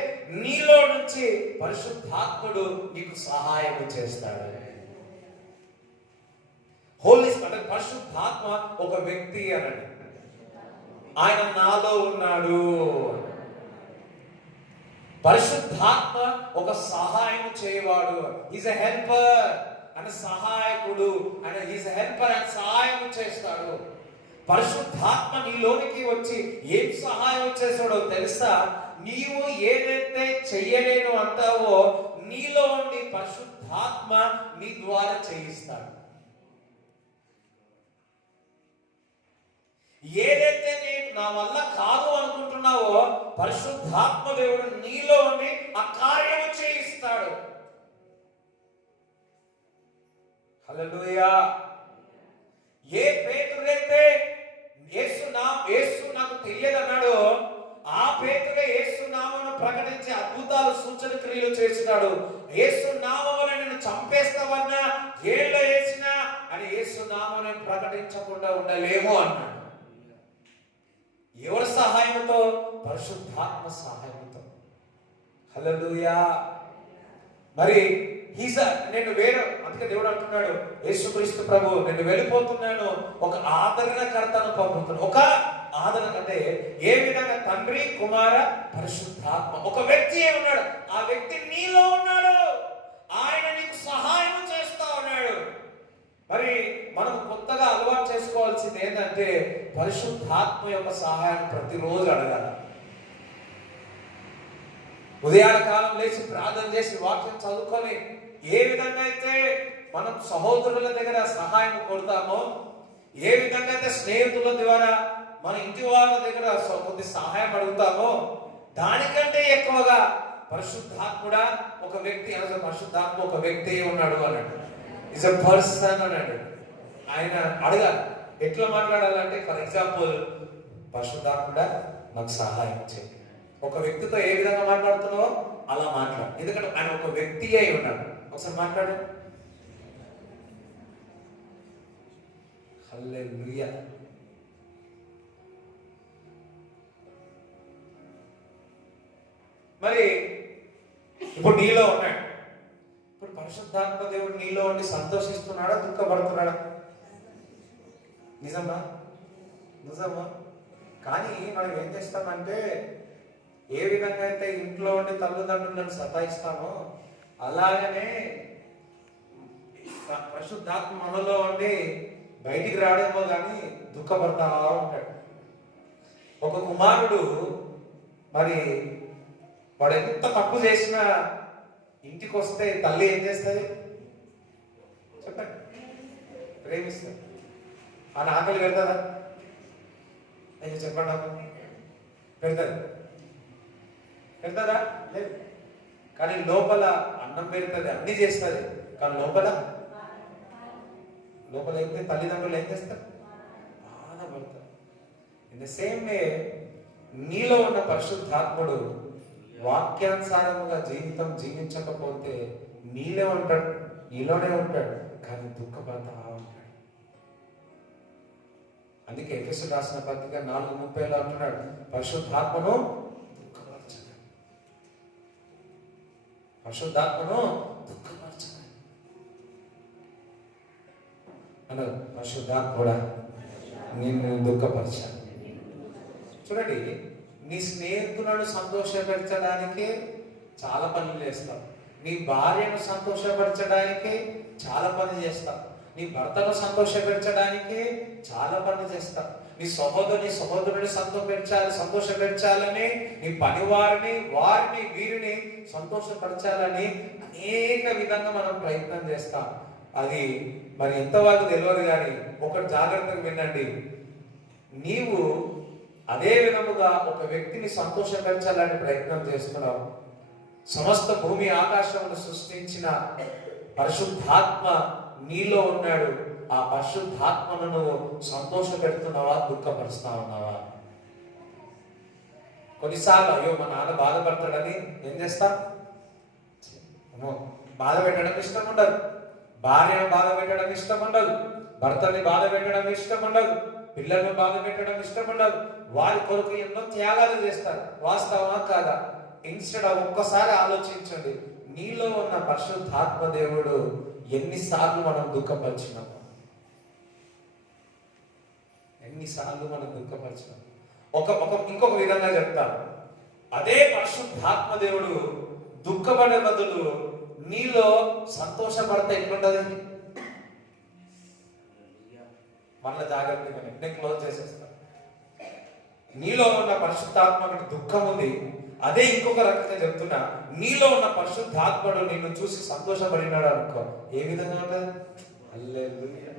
నీలో నుంచి పరిశుద్ధాత్ముడు నీకు సహాయం చేస్తాడు. హోలీ స్పిరిట్, పరిశుద్ధాత్మ ఒక వ్యక్తి అన్నాడు. ఆయన నాలో ఉన్నాడు. పరిశుద్ధాత్మ ఒక సహాయం చేయవాడు. ఈజ్ ఎ హెల్పర్ అని, సహాయకుడు అని. ఈజ్ ఎ హెల్పర్ అని సహాయం చేస్తాడు. పరిశుద్ధాత్మ నీలోనికి వచ్చి ఏం సహాయం చేస్తాడో తెలుసా? నీవు ఏదైతే చెయ్యలేను అంటావో నీలో ఉండి పరిశుద్ధాత్మ నీ ద్వారా చేయిస్తాడు. ఏదైతే నేను నా వల్ల కాదు అనుకుంటున్నావో పరిశుద్ధాత్మ దేవుడు నీలో ఉండి ఆ కార్యము చేయిస్తాడు. హల్లెలూయా. ఏ పేతురైతే యేసు నాకు తెలియదు అన్నాడు, ఆ పేతుడే యేసు నామమును ప్రకటించి అద్భుతాలు సూచన క్రియలు చేసినాడు. యేసు నామమును నేను చంపేస్తావన్నా, జైల్లో వేసినా అని యేసు నామమును ప్రకటించకుండా ఉండలేము అన్నాడు. ఎవరి సహాయంతో? పరిశుద్ధాత్మ సహాయంతో. హల్లెలూయా. మరి నేను వేరే, అందుకే దేవుడు అంటున్నాడు, యేసుక్రీస్తు ప్రభు, నేను వెళ్ళిపోతున్నాను, ఒక ఆదరణకర్తను పంపుతున్నాను. ఒక ఆదరణ అంటే ఏ విధంగా? తండ్రి, కుమార, పరిశుద్ధాత్మ ఒక వ్యక్తి ఉన్నాడు. ఆ వ్యక్తి నీలో ఉన్నాడు. ఆయన నీకు సహాయం చేస్తా ఉన్నాడు. మరి మనం కొత్తగా అలవాటు చేసుకోవాల్సింది ఏంటంటే పరిశుద్ధాత్మ యొక్క సహాయాన్ని ప్రతిరోజు అడగాలి. ఉదయాల కాలం లేచి ప్రార్థన చేసి వాక్యం చదువుకొని ఏ విధంగా అయితే మనం సహోదరుల దగ్గర సహాయం కోరుతామో, ఏ విధంగా అయితే స్నేహితుల ద్వారా మన ఇంటి వాళ్ళ దగ్గర కొద్ది సహాయం అడుగుతామో, దానికంటే ఎక్కువగా పరిశుద్ధాత్ముడా ఒక వ్యక్తి, పరిశుద్ధాత్మ ఒక వ్యక్తి ఉన్నాడు అన్నాడు. ఇస్ ఎ పర్సన్ అన్నాడు. ఆయన అడగాలి. ఎట్లా మాట్లాడాలంటే, ఫర్ ఎగ్జాంపుల్, పరిశుద్ధాత్ముడా నాకు సహాయం చేయి. ఒక వ్యక్తితో ఏ విధంగా మాట్లాడుతున్నావో అలా మాట్లాడు. ఎందుకంటే ఆయన ఒక వ్యక్తి అయి ఉన్నాడు. ఒకసారి మాట్లాడు. హల్లెలూయా. మరి ఇప్పుడు నీలో ఉన్నాడు. ఇప్పుడు పరిశుద్ధాత్మ దేవుడు నీలో ఉండి సంతోషిస్తున్నాడా, దుఃఖపడుతున్నాడా? నిజమా? నిజమా? కానీ మనం ఏం చేస్తామంటే, ఏ విధంగా అయితే ఇంట్లో ఉండి తల్లిదండ్రులను సతాయిస్తామో అలాగనే పరిశుద్ధాత్మ మనలో ఉండి బయటికి రాడేమో కానీ దుఃఖపడతా ఉంటాడు. ఒక కుమారుడు మరి వాడు ఎంత తప్పు చేసినా ఇంటికి వస్తే తల్లి ఏం చేస్తుంది చెప్పండి? ప్రేమిస్తుంది. ఆ ఆకలి పెడతాదా? అయ్యో చెప్పండి, పెడతారు. పెడతారా? లేదు. కానీ లోపల అన్నం పెడుతుంది, అన్ని చేస్తుంది. కానీ లోపల అయితే తల్లిదండ్రులు ఏం చేస్తారు? బాధపడతారు. ఇన్ ద సేమ్ వే నీలో ఉన్న పరిశుద్ధాత్ముడు వాక్యానుసారముగా జీవితం జీవించకపోతే నీలో ఉంటాడు, నీలోనే ఉంటాడు, కానీ దుఃఖపడతా ఉంటాడు. అందుకే ఎఫెసీయులకు రాసిన పత్రిక 4:30 అంటున్నాడు, పరిశుద్ధాత్మను దుఃఖపరచండి. పరిశుద్ధాత్మను దుఃఖపరచండి అన్నారు. పరిశుద్ధాత్ముడా నిన్ను దుఃఖపరచాలి. చూడండి, నీ స్నేహితులను సంతోషపరచడానికి చాలా పనులు చేస్తావు. నీ భార్యను సంతోషపరచడానికి చాలా పనులు చేస్తావు. నీ భర్తను సంతోషపరచడానికి చాలా పనులు చేస్తావు. నీ సహోదరుని సంతోషపరచాలని, నీ పని వారిని వీరిని సంతోషపరచాలని అనేక విధంగా మనం ప్రయత్నం చేస్తాం. అది మరి ఎంతవరకు తెలియదు. కానీ ఒకటి జాగ్రత్తగా వినండి, నీవు అదే విధముగా ఒక వ్యక్తిని సంతోషపరచాలని ప్రయత్నం చేస్తున్నావు. సమస్త భూమి ఆకాశమును సృష్టించిన పరిశుద్ధాత్మ నీలో ఉన్నాడు. ఆ పరిశుద్ధాత్మను నువ్వు సంతోష పెడుతున్నావా, దుఃఖపరుస్తా ఉన్నావా? కొన్నిసార్లు అయ్యో మా నాన్న బాధపడతాడని ఏం చేస్తా? బాధ పెట్టడం ఇష్టం ఉండదు. భార్యను బాధ పెట్టడం ఇష్టం ఉండదు. భర్తని బాధ పెట్టడం ఇష్టం ఉండదు. పిల్లలను బాధ పెట్టడం ఇష్టం ఉండదు. వారి కొరకు ఎన్నో త్యాగాలు చేస్తారు. వాస్తవమా కాదా? ఇన్స్టెడ్ ఒక్కసారి ఆలోచించండి, నీలో ఉన్న పరిశుద్ధాత్మ దేవుడు ఎన్నిసార్లు మనం దుఃఖపరిచినాం, ఎన్నిసార్లు మనం దుఃఖపరిచినాం. ఇంకొక విధంగా చెప్తాను, అదే పరిశుద్ధాత్మ దేవుడు దుఃఖపడే బదులు నీలో సంతోషపడితే ఎట్లుంటది? మళ్ళీ జాగ్రత్తగా నేను క్లోజ్ చేసేస్తాను. నీలో ఉన్న పరిశుద్ధాత్మకి దుఃఖం ఉంది. అదే ఇంకొక రకంగా చెప్తున్నా, నీలో ఉన్న పరిశుద్ధాత్ముడు నిన్ను చూసి సంతోషపడినాడు అనుకో, ఏ విధంగా ఉంటుంది? హల్లెలూయా.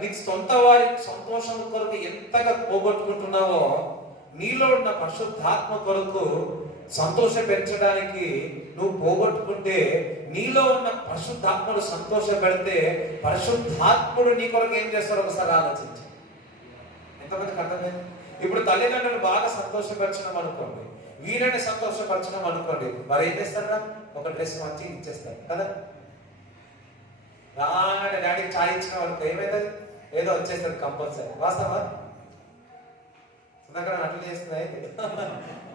నీకు సొంత వారి సంతోషం కొరకు ఎంతగా పోగొట్టుకుంటున్నావో, నీలో ఉన్న పరిశుద్ధాత్మ కొరకు సంతోష పెంచడానికి నువ్వు పోగొట్టుకుంటే, నీలో ఉన్న పరిశుద్ధాత్ముడు సంతోష పెడితే పరిశుద్ధాత్ముడు నీ కొరకు ఏం చేస్తారో ఒకసారి ఆలోచించు. ఎంతమందికి అర్థమైంది? ఇప్పుడు తల్లిదండ్రులు బాగా సంతోషపరిచినాం అనుకోండి, వీళ్ళని సంతోషపరిచినాం అనుకోండి, మరి ఏం చేస్తారా? ఒక డ్రెస్ మంచి ఇచ్చేస్తారు కదా. రాగానే డాడీకి ఛాయ్ ఇచ్చిన వాళ్ళకి ఏమైతుంది? ఏదో వచ్చేస్తుంది కంపల్సరీ. వాస్తవా? సుధాకర్ అట్లా చేస్తున్నాయి.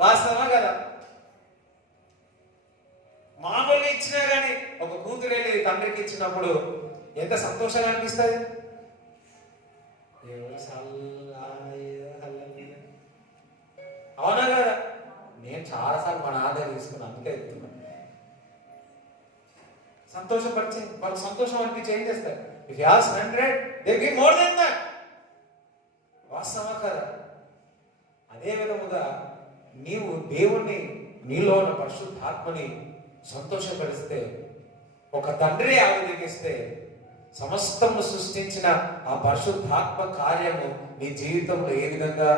వాస్తవా కదా? మామూలుగా ఇచ్చినా కానీ ఒక కూతురు వెళ్ళి తండ్రికి ఇచ్చినప్పుడు ఎంత సంతోషంగా అనిపిస్తుంది. అవునా కదా? నేను చాలాసార్లు మా నాన్న తీసుకున్నాను, అందుకే చెప్తున్నాను. సంతోషపరిచి వాళ్ళకి సంతోషం అనిపించి ఏం చేస్తారు? If as 100 they give more than that. వాస్తవా కదా? అదే విధముగా నీవు దేవుణ్ణి, నీలో ఉన్న పరిశుద్ధాత్మని సంతోషపరిస్తే, ఒక తండ్రి ఆవిర్భవిస్తే సమస్తము సృష్టించిన ఆ పరిశుద్ధాత్మ కార్యము నీ జీవితంలో ఏ విధంగా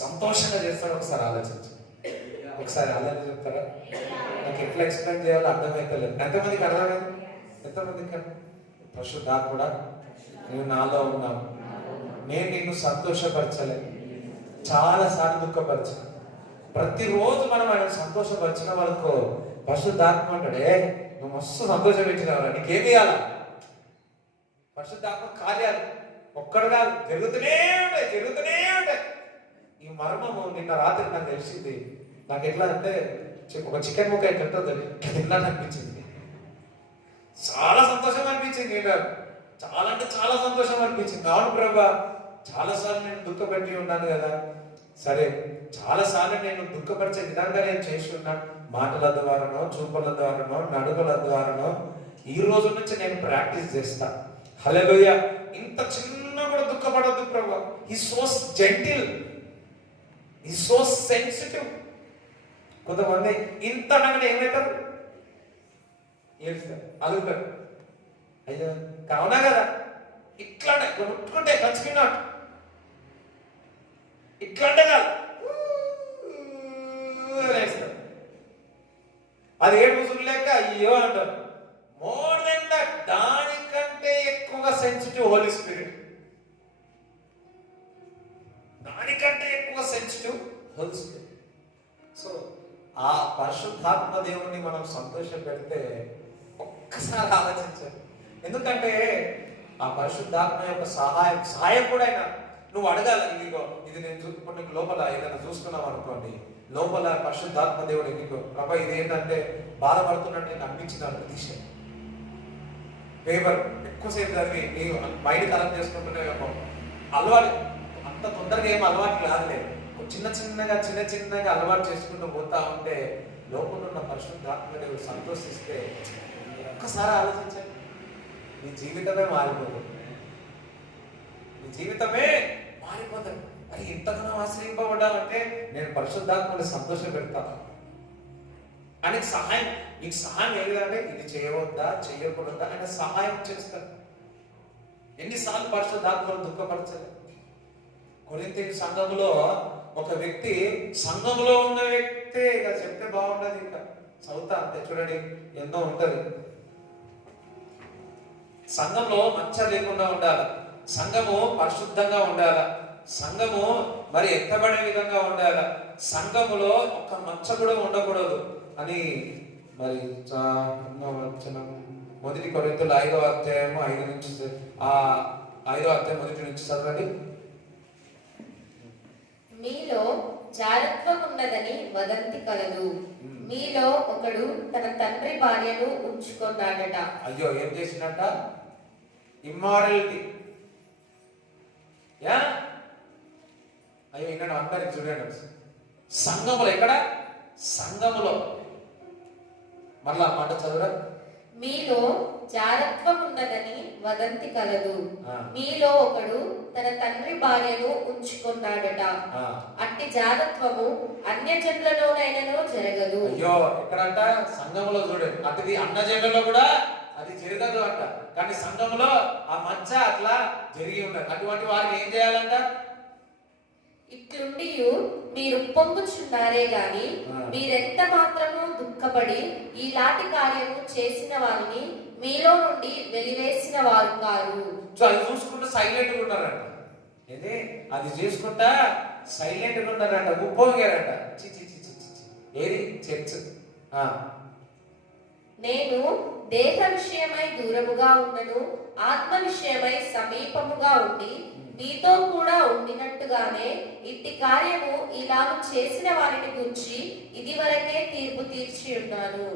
సంతోషంగా చేస్తాడో ఒకసారి ఆలోచించు. ఒకసారి ఆలోచన చెప్తారా? నాకు ఎట్లా ఎక్స్ప్లెయిన్ చేయాలో అర్థమైతలేదు. ఎంతమందికి అర్థమైంది? ఎంతమందికి? పరిశుద్ధాత్ముడా, నువ్వు నాలో ఉన్నావు, నేను నిన్ను సంతోషపరచలే, చాలాసార్లు దుఃఖపరచు. ప్రతిరోజు మనం ఆయన సంతోషపరిచిన వాళ్ళకు పరిశుద్ధాత్మ అంటాడే, నువ్వు మస్తు సంతోషం పెట్టినవరా, నీకేమి ఇవ్వాలా? పరిశుద్ధాత్మ కార్యాలు ఒక్కడు కాదు, జరుగుతూనే ఉంటాయి. ఈ మర్మము నిన్న రాత్రి నాకు తెలిసింది. నాకు ఎట్లా అంటే ఒక చికెన్ ముక్క ఎట్టుంటుంది తిన్నాను అనిపించింది. చాలా సంతోషం అనిపించింది. చాలా అంటే చాలా సంతోషం అనిపించింది. అవును ప్రభా, చాలాసార్లు నేను దుఃఖపెట్టి ఉన్నాను కదా. సరే, చాలాసార్లు నేను దుఃఖపరిచే విధంగా నేను చేసి ఉన్నాను. మాటల ద్వారానో, చూపుల ద్వారానో, నడుగుల ద్వారానో. ఈ రోజు నుంచి నేను ప్రాక్టీస్ చేస్తా. హల్లెలూయా. ఇంత చిన్న కూడా దుఃఖపడద్దు ప్రభా. ఈ సో జెంటిల్, ఈ సో సెన్సిటివ్. కొంతమంది ఇంత అనగానే ఏమవుతారు? ఏడుస్తారు, అలుగుతారు. అయ్యో కావునా కదా, ఇట్లాంటే కొనుక్కుంటే ఖచ్చితంగా ఇట్లాంటే కాదు, అది ఏడు రోజులు లేక అయ్యో అంటారు. మోర్ దెన్ దట్, దానికంటే ఎక్కువగా సెన్సిటివ్ హోలీ స్పిరిట్. దానికంటే ఎక్కువ సెన్సిటివ్ హోలీ స్పిరిట్. సో ఆ పరిశుద్ధాత్మ దేవుణ్ణి మనం సంతోష పెడితే ఒక్కసారి ఆలోచించాలి. ఎందుకంటే ఆ పరిశుద్ధాత్మ యొక్క సహాయం కూడా అయినా నువ్వు అడగాలి. ఇదిగో ఇది నేను ఇప్పుడు నీకు లోపల ఏదైనా చూస్తున్నావు అనుకోండి, లోపల పరిశుద్ధాత్మ దేవుడు నీకు ప్రభా ఇది ఏంటంటే బాధపడుతున్నట్టు నేను అనిపించినాను. తీసే పేపర్ ఎక్కువసేపు చదివి నీ మైండ్ కలెక్ట్ చేసుకుంటున్నావేమో. అలవాటు అంత తొందరగా ఏం అలవాటు రాదులేదు. చిన్న చిన్నగా అలవాటు చేసుకుంటూ పోతా ఉంటే లోపల ఉన్న పరిశుద్ధాత్మ దేవుడు సంతోషిస్తే ఒక్కసారి ఆలోచించండి, నీ జీవితమే మారిపోతుంది. నీ జీవితమే మారిపోతుంది. అది ఇంతగానో ఆశ్రయింపబడ్డామంటే నేను పరిశుద్ధాత్మని సంతోషం పెడతాను. ఆయనకి సహాయం, నీకు సహాయం ఏదంటే ఇది చేయవద్దా చేయకూడదా ఆయన సహాయం చేస్తాడు. ఎన్నిసార్లు పరిశుద్ధాత్మను దుఃఖపరచలేదు. కొరింథీ సంఘంలో ఒక వ్యక్తి, సంఘంలో ఉన్న వ్యక్తి ఇక చెప్తే బాగుండదు, ఇంకా చదువుతా అంతే చూడండి, ఎన్నో ఉంటది. సంఘంలో మచ్చ లేకుండా ఉండాలి, సంఘము పరిశుద్ధంగా ఉండాలి, సంఘము మరి ఎత్తబడే విధంగా ఉండాలి, సంఘములో ఒక్క మచ్చ కూడా ఉండకూడదు అని మరి మొదటి కొరింథీయులు 5వ అధ్యాయం 5 నుంచి 5వ అధ్యాయం 1 నుంచి చదవండి. మీలో జారత్వం ఉన్నదని వదంతి కలదు. మీలో ఒకడు తన తండ్రి భార్యను ఉంచుకున్నాడట. అయ్యో ఏం చేసినట్ట? ఇమ్మారలిటీ. యా అయ్యో ఇక్కడ అందరికి చూడండి, సంఘములో ఎక్కడ? సంఘములో. మళ్ళా మాట చదువురా. మీలో జారత్వం ఉన్నదని వదంతి కలదు. మీలో ఒకడు తన తండ్రి భార్యను ఉంచుకున్నాడట. అట్టి జారత్వము అన్యజనులలోనైనను జరగదు. అయ్యో ఎక్కడంట? సంఘములో. చూడండి, అటుది అన్యజనులలో కూడా అది జరగదు అంట, కానీ సంఘములో ఆ మచ్చ అట్లా జరిగి ఉండదు. అటువంటి వారిని ఏం చేయాలంట? ఇట్లుండి మీరు పొంగుచున్నారే గాని మీరెంత మాత్రము దుఃఖపడి ఈలాంటి కార్యము చేసిన వారిని మీలో నుండి వెలివేసిన వారు కారు. సో అది చూసుకుంటే సైలెంట్ గా ఉన్నారంట. ఇది అది చేసుకుంటా సైలెంట్గా ఉన్నారంట, ఉప్పొంగారంట. చి చి చి చి చి చి. ఏది చర్చ్? నేను దేహ విషయమై దూరముగా ఉన్నను, ఆత్మ విషయమై సమీపముగా ఉండి మీతో కూడా ఉండినట్టుగానే ఇట్టి కార్యము ఇలాగ చేసిన వారిని గురించి ఇదివరకే తీర్పు తీర్చి ఉన్నాను.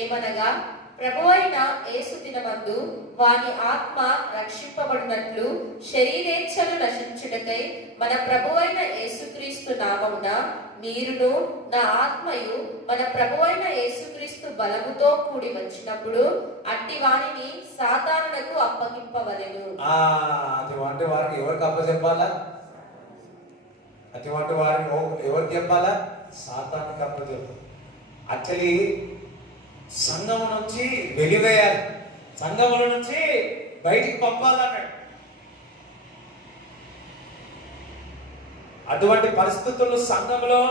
ఏమనగా ప్రభువైన యేసు దినమందు వాని ఆత్మ రక్షింపబడినట్లు శరీరేచ్ఛలు నశించుటకై మన ప్రభువైన యేసుక్రీస్తు నామమున మీరును నా ఆత్మయు మన ప్రభువైన యేసుక్రీస్తు బలముతో కూడి వచ్చినప్పుడు అట్టి వారిని సాతానునకు అప్పగింపవలెను. అటువంటి వారిని ఎవరికి అప్పచెప్పాలా? అటువంటి వారిని ఎవరికి చెప్పాలా? సాతానుకి అప్పచెప్పు. యాక్చువల్లీ సంఘము నుంచి వెలివేయాలి, సంఘముల నుంచి బయటికి పంపాలన్నాడు. అటువంటి పరిస్థితులు సంఘంలో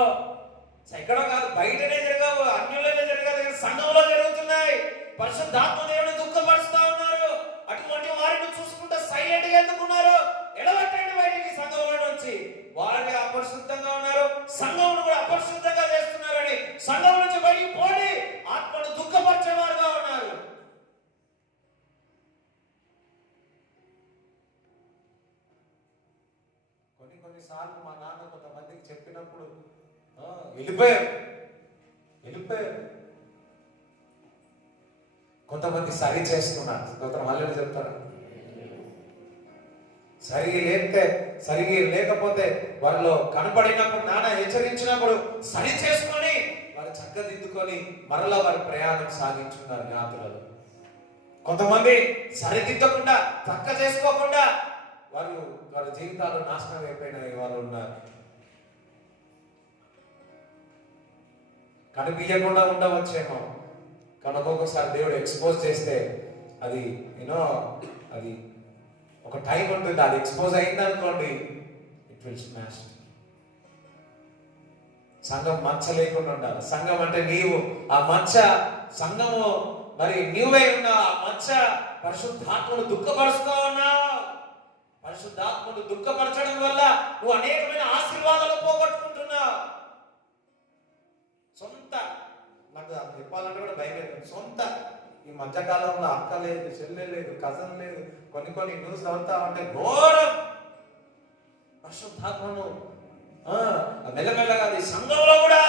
ఎక్కడో కాదు, బయటనే జరగవు, అన్యులనే జరగదు, సంఘంలో జరుగుతున్నాయి. పరిశుద్ధాత్మ దేవుని దుఃఖపరుస్తా ఉన్నారు. అటువంటి వారిని చూసుకుంటే సైలెంట్ గా ఎందుకున్నారు? ఎడబట్టండి బయటికి సంఘంలో నుంచి. వారిని అపరిశుద్ధంగా ఉన్నారు, సంఘమును కూడా అపరిశుద్ధంగా చేస్తున్నారని సంఘం నుంచి బయటికి పోండి. ఆత్మను దుఃఖపరిచేవారుగా ఉన్నారు. కొన్నిసార్లు మా నాన్న కొంతమందికి చెప్పినప్పుడు వెళ్ళిపోయారు. కొంతమంది సరి చేస్తున్నారు. కొంతమంది మళ్ళీ చెప్తారు సరిగి లేకపోతే వారిలో కనపడినప్పుడు, నాన్న హెచ్చరించినప్పుడు సరి చేసుకొని వారు చక్కదిద్దుకొని మరలా వారి ప్రయాణం సాగించున్నారు జ్ఞాతులలో. కొంతమంది సరిదిద్దకుండా చక్క చేసుకోకుండా వారి జీవితాలు నాశనం అయిపోయిన వాళ్ళు ఉన్నారు. కనిపించకుండా ఉండవచ్చేమో, కానీ ఒక్కొక్కసారి దేవుడు ఎక్స్పోజ్ చేస్తే అది అది ఒక టైం ఉంటుంది. అది ఎక్స్పోజ్ అయింది అనుకోండి, ఇట్ విల్ స్మాష్. సంఘం మచ్చ లేకుండా ఉండాలి. సంఘం అంటే నీవు, ఆ మచ్చ సంఘము మరి నీవై ఉన్నావు. ఆ మచ్చ పరిశుద్ధాత్మను దుఃఖపరుస్తూ ఉన్నావు. పరిశుద్ధాత్మను దుఃఖపరచడం వల్ల నువ్వు అనేకమైన ఆశీర్వాదాలు పోగొట్టుకుంటున్నావు. సొంత నాకు చెప్పాలంటే కూడా భయం లేదు. సొంత ఈ మధ్యకాలంలో అక్క లేదు, చెల్లె లేదు, కజన్ లేదు, కొన్ని న్యూస్ అవుతా ఉంటే ఘోరం. పరిశుద్ధాత్మను మెల్లమెల్లగా అది సంఘంలో కూడా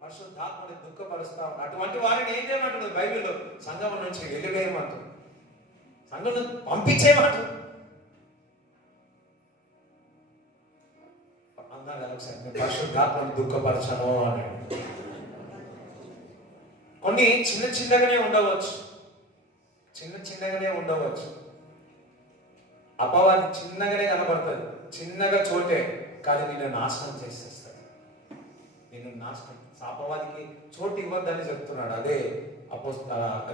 పరిశుద్ధాత్మని దుఃఖపరుస్తా ఉంటారు. అటువంటి వారిని ఏం చేయమంటుంది బైబిల్లో? సంఘం నుంచి వెలివేయమంటుంది, సంఘం నుంచి పంపించేయమంటుంది. పరిశుద్ధాత్మను దుఃఖపరచను అని. కొన్ని చిన్నగానే ఉండవచ్చు. అపవాది చిన్నగానే కనబడుతుంది, చిన్నగా చోటే, కానీ నిన్ను నాశనం చేసేస్తాడు. నిన్ను నాశనం, అపవాదికి చోటు ఇవ్వద్దని చెప్తున్నాడు. అదే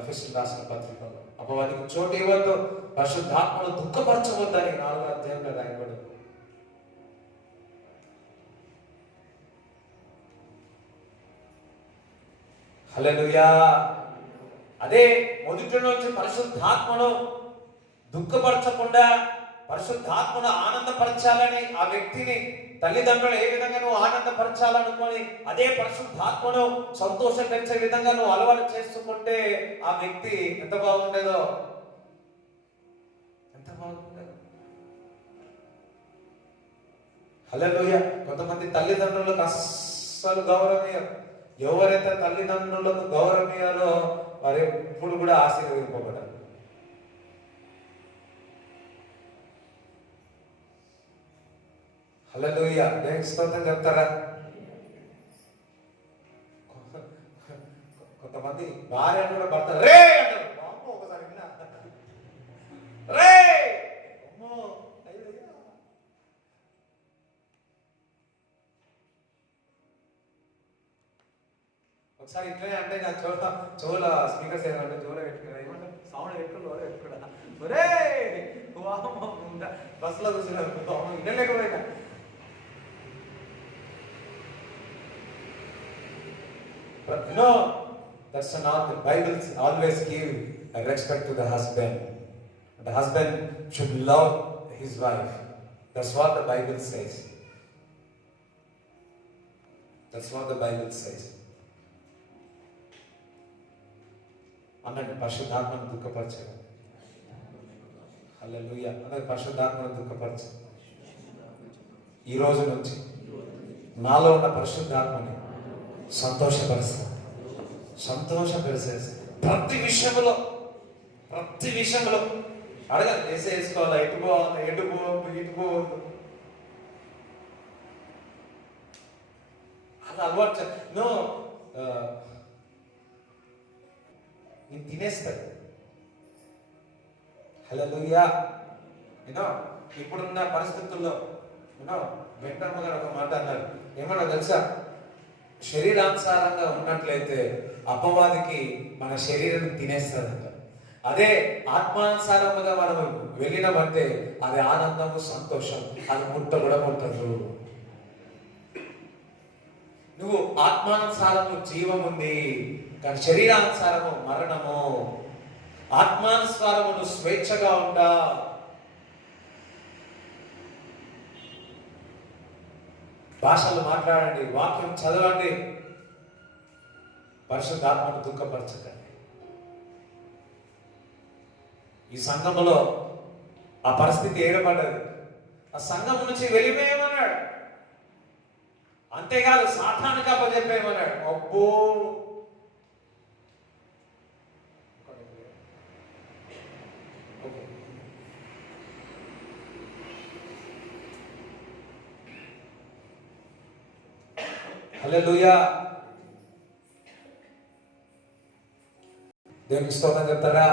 ఎఫెసీయులకు రాసిన పత్రికలో అపవాదికి చోటు ఇవ్వద్దు, పరిశుద్ధాత్మను దుఃఖపరచవద్దని 4వ అధ్యాయంలో రాయబడి. హల్లెలూయా. అదే మొదటి నుంచి పరిశుద్ధాత్మను దుఃఖపరచకుండా పరిశుద్ధాత్మను ఆనందపరచాలని ఆ వ్యక్తిని, తల్లిదండ్రులు ఏ విధంగా నువ్వు ఆనందపరచాలనుకొని అదే పరిశుద్ధాత్మను సంతోషపరిచే విధంగా నువ్వు అలవాటు చేసుకుంటే ఆ వ్యక్తి ఎంత బాగుండేదో. హల్లెలూయా. కొంతమంది తల్లిదండ్రులకు అస్సలు గౌరవమయ్యారు. ఎవరైతే తల్లిదండ్రులకు గౌరవమయ్యారో వారు ఎప్పుడు కూడా ఆశీర్వదింపబడారు. హల్లెలూయా. దేవునికి స్తోత్రం చెప్తారా? కొంతమంది భార్య కూడా భర్త రే అంటారు. ఒకసారి రే ఒకసారి ఇట్లనే అంటే నా చెవుల స్పీకర్స్ ఏమంటే చెవులో పెట్టుకున్నా, ఏమంటే సౌండ్ పెట్టుకున్నా బస్సులో కూర్చున్నారు, వినలేకపోయినా. That's not the Bible always give a respect to the husband. The husband should love his wife. That's what the Bible says. That's what the Bible says. అన్నట్టు పరిశుద్ధాత్మను దుఃఖపరచగా. హల్లెలూయా. అన్నట్టు పరిశుద్ధాత్మను దుఃఖపరచు. ఈ రోజు నుంచి నాలో ఉన్న పరిశుద్ధాత్మని సంతోషపరిచేసి ప్రతి విషయంలో అడగాలి. వేసుకోవాలా, ఎటు పోవాలి, ఇటు పోవద్దు అలా అలవాటు. నేను తినేస్తాడు. హల్లెలూయా. ఇప్పుడున్న పరిస్థితుల్లో వెంకటమ్మ గారు ఒక మాట అన్నారు. ఏమన్నా తెలుసా? శరీరానుసారంగా ఉన్నట్లయితే అపవాదికి మన శరీరం తినేస్తుందంట. అదే ఆత్మానుసారముగా మనం వెళ్ళినామంటే అది ఆనందము, సంతోషం, అది కూడా ముట్టదు. నువ్వు ఆత్మానుసారము జీవం ఉంది, కానీ శరీరానుసారము మరణము. ఆత్మానుసారము నువ్వు స్వేచ్ఛగా ఉంటా. భాషలు మాట్లాడండి, వాక్యం చదవండి, పరిశుద్ధాత్మను దుఃఖపరచకండి. ఈ సంఘములో ఆ పరిస్థితి ఏర్పడ్డది. ఆ సంఘం నుంచి వెళ్ళిపోయేమన్నాడు. అంతేకాదు సాతానుకి అప్పచెప్పేయమన్నాడు. అబ్బో, హల్లెలూయా. దేవునికి స్తోత్రం చెప్తారా?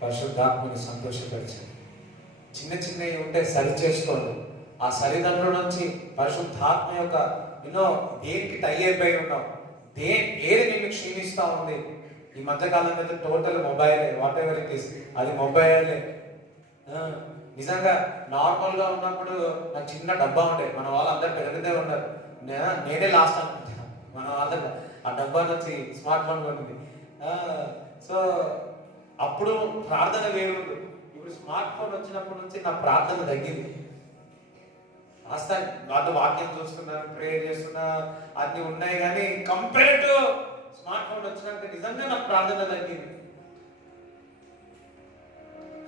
పరిశుద్ధాత్మని సంతోషపరిచండి. చిన్నవి ఉంటే సరి చేసుకోండి. ఆ సరిదండ్రుల నుంచి పరిశుద్ధాత్మ యొక్క దేనికి టై అయిపోయి ఉన్నాం, ఏది నిన్ను క్షీణిస్తా ఉంది. ఈ మధ్యకాలం మీద టోటల్ మొబైలే, వాట్ ఎవర్ ఇట్ ఈస్, అది మొబైలే. నిజంగా నార్మల్గా ఉన్నప్పుడు నాకు చిన్న డబ్బా ఉండే, మన వాళ్ళందరూ పెరుగుతూ ఉన్నారు. నేనే లాస్ట్ అనుకుంటా, మన వాళ్ళ ఆ డబ్బా నుంచి స్మార్ట్ ఫోన్ కొనింది. సో అప్పుడు ప్రార్థన వేరు. ఇప్పుడు స్మార్ట్ ఫోన్ వచ్చినప్పటి నుంచి నా ప్రార్థన తగ్గింది. కాస్త వాళ్ళు వాక్యం చూస్తున్నారు, ప్రేయర్ చేస్తున్నా, అన్ని ఉన్నాయి. కానీ కంపేర్ టు స్మార్ట్ ఫోన్ వచ్చినాక నిజంగా నా ప్రార్థన తగ్గింది.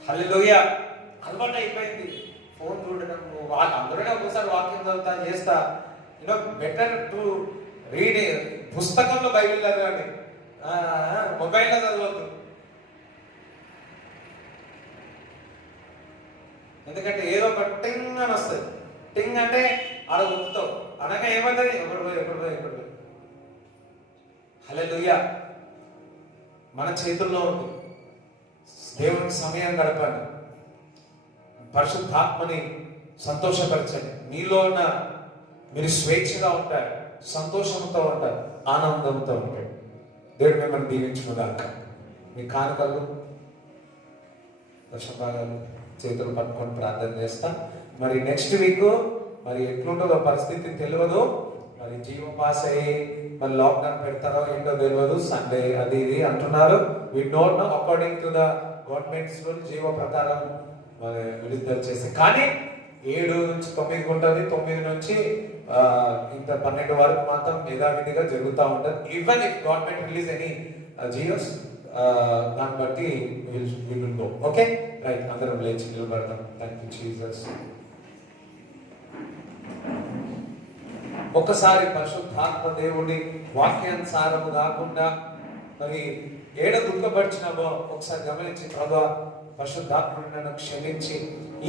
హల్లెలూయా. అలవాటు అయిపోయింది ఫోన్ చూడడం. వాళ్ళు అందరూ ఒకసారి వాక్యం చదువుతా చేస్తా. Better to read. పుస్తకంలో బైబిల్ చదవండి, మొబైల్లో చదవద్దు. ఎందుకంటే ఏదో ఒక టింగ్ అని వస్తుంది. టింగ్ అంటే ఆడ గుర్తుతావు, అనగా ఏమవుతుంది? ఎప్పుడు పోయి. హల్లెలూయా. మన చేతుల్లో ఉంది. దేవునికి సమయం గడపండి, పరిశుద్ధాత్మని సంతోషపరచండి. మీలో ఉన్న మీరు స్వేచ్ఛగా ఉంటారు, సంతోషంతో ఉంటారు, ఆనందంతో ఉంటారు. దేవుడు మిమ్మల్ని దీవించుకున్నాక మీ కానుకలు, దశభాగాలు చేతులు పట్టుకొని ప్రార్థన చేస్తా. మరి నెక్స్ట్ వీక్ మరి ఎట్లుంటుందో పరిస్థితి తెలియదు. మరి జీవో పాస్ అయ్యి మరి లాక్డౌన్ పెడతారో ఏంటో తెలియదు. సండే అది ఇది అంటున్నారు. We don't know. According to the government's GO ప్రకారం మరి విడుదల చేసి, కానీ 7 నుంచి 9 ఉంటుంది. 9 నుంచి ఇంత 12 వరకు మాత్రం యథావిధిగా జరుగుతూ ఉంటుంది. Even if government release any GOs, దాన్ని బట్టి విల్ గో. Okay, right. అందరం లేచి నిలబడతాం. Thank you Jesus. ఒక్కసారి పరిశుద్ధాత్మ దేవుడి వాక్యానుసారము కాకుండా మరి ఏడ దుఃఖపరిచినావో ఒకసారి గమనించి, ప్రభువా పరిశుద్ధాత్మను నన్ను క్షమించి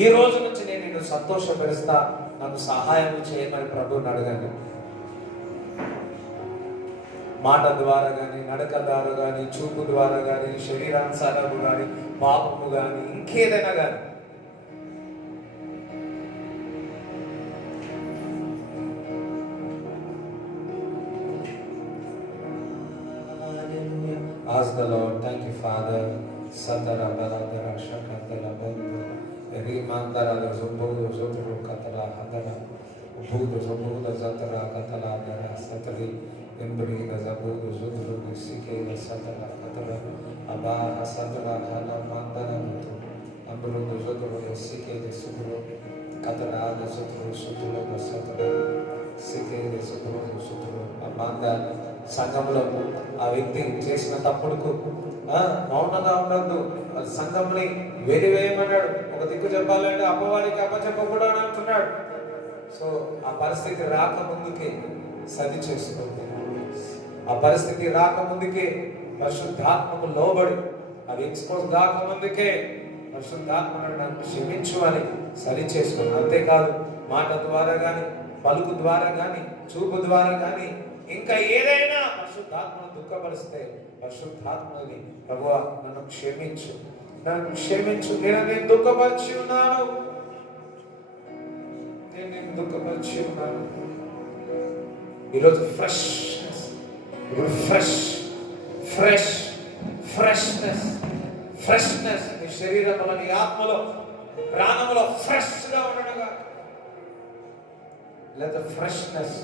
ఈ రోజు నుంచి నేను నిన్ను సంతోషపరుస్తా, నాకు సహాయం చేయమని ప్రభువుని అడగండి. మాట ద్వారా కానీ, నడక ద్వారా కానీ, చూపు ద్వారా కానీ, శరీరానుసారము కానీ, పాపము కానీ, ఇంకేదైనా కానీ Ask the Lord. Thank you, Father. Satara baladara shakatala bandu rimandara zobudu zoburu katala hadara budu zobudu zatara katala hadara satari imbri zabudu zoburu nisike satara katala abah satara hala mandara mutu Andro nosotros sí que de nosotros catara nosotros sí que de nosotros Amanda సంఘంలో ఆ వ్యక్తి చేసిన తప్పుడుకు మౌనంగా ఉండద్దు. సంఘంని వెలివేయమన్నాడు. ఒక దిక్కు చెప్పాలంటే అపవాడికి అప్పచెప్పకూడదు అంటున్నాడు. సో ఆ పరిస్థితి రాకముందుకే సరి చేసుకుంది. ఆ పరిస్థితి రాకముందుకే పరిశుద్ధాత్మకు లోబడి అది ఎక్స్పోజ్ కాకముందుకే పరిశుద్ధాత్మను నన్ను క్షమించు అని సరి చేసుకున్నాను. అంతేకాదు మాట ద్వారా కానీ, పలుకు ద్వారా కానీ, చూపు ద్వారా కానీ, ఇంకా ఏదైనా పరిశుద్ధాత్మను దుఃఖపరిస్తే పరిశుద్ధాత్మని ప్రభువా నన్ను క్షమించు, నన్ను క్షమించు, నేను దుఃఖపరిచి ఉన్నాను, నేను దుఃఖపరిచి ఉన్నాను. ఈరోజు ఫ్రెష్నెస్, ఇప్పుడు ఫ్రెష్నెస్ నీ శరీరంలో, నీ ఆత్మలో, ప్రాణంలో ఫ్రెష్ గా ఉండగా లేదా freshness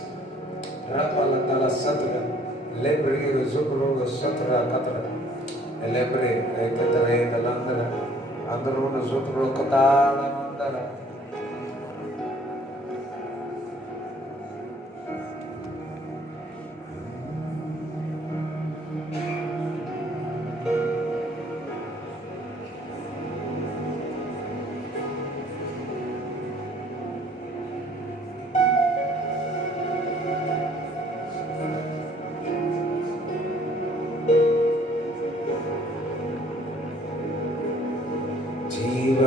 Rapala Satra, Lebri, Zubro, Satra, Catara, Lebri, Catare, the Landana, Androna Zubro, Catara, Mandana.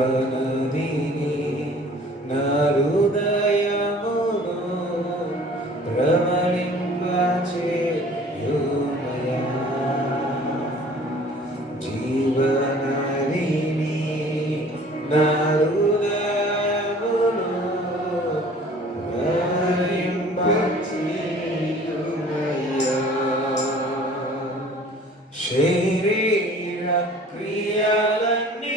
జీవనదిని నా హృదయమును ప్రవళింపచేయుమయా, జీవనదిని నా హృదయమును ప్రవళింపచేయుమయా, శరీర క్రియలన్నీ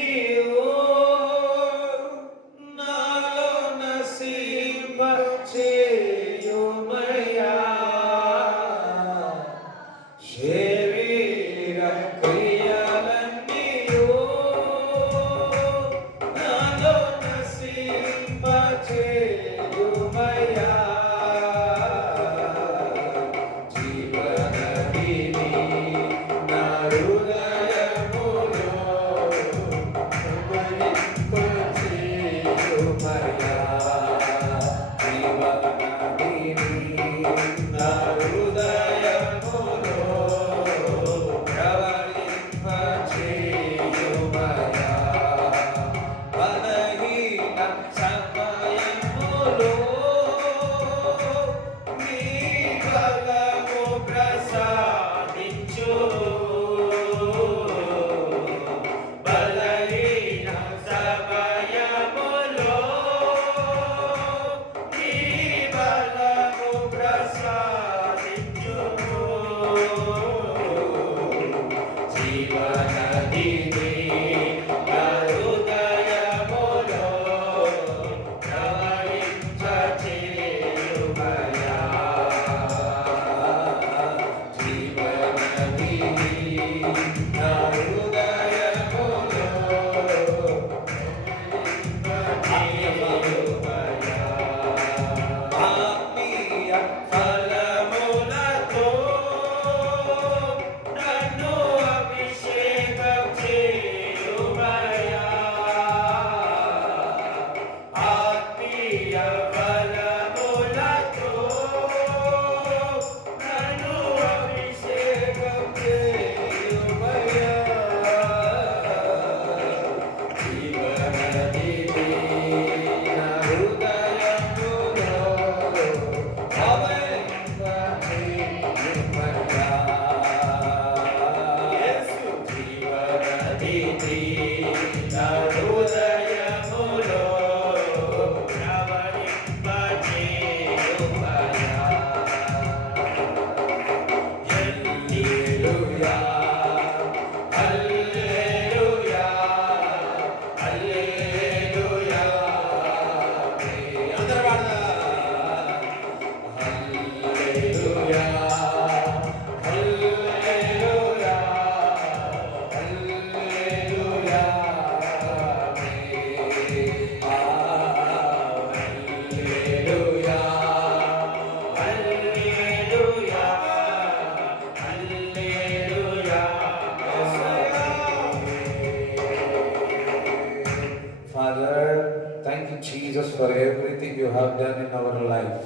have done in our life.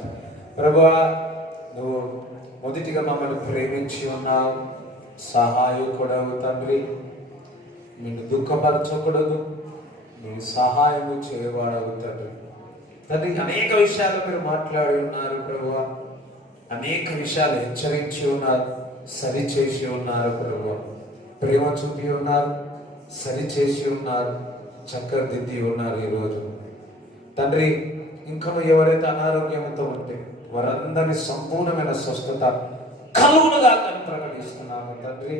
ప్రభువా, నువ్వు మొదటిగా మమ్మల్ని ప్రేమించి ఉన్నావు, సహాయకుడవు తండ్రి. నిన్ను దుఃఖపరచకూడదు, నీ సహాయము చేయవాడవు తండ్రి. తండ్రి, అనేక విషయాలు మీరు మాట్లాడి ఉన్నారు ప్రభువా, అనేక విషయాలు హెచ్చరించి ఉన్నారు, సరిచేసి ఉన్నారు ప్రభువా. ప్రేమ చూపి ఉన్నారు, సరిచేసి ఉన్నారు, చక్కదిద్ది ఉన్నారు. ఈరోజు తండ్రి, ఇంకా ఎవరైతే అనారోగ్యంతో ఉంటే వారందరి సంపూర్ణమైన స్వస్థత కలుగునుగా అని ప్రకటిస్తున్నాము తండ్రి.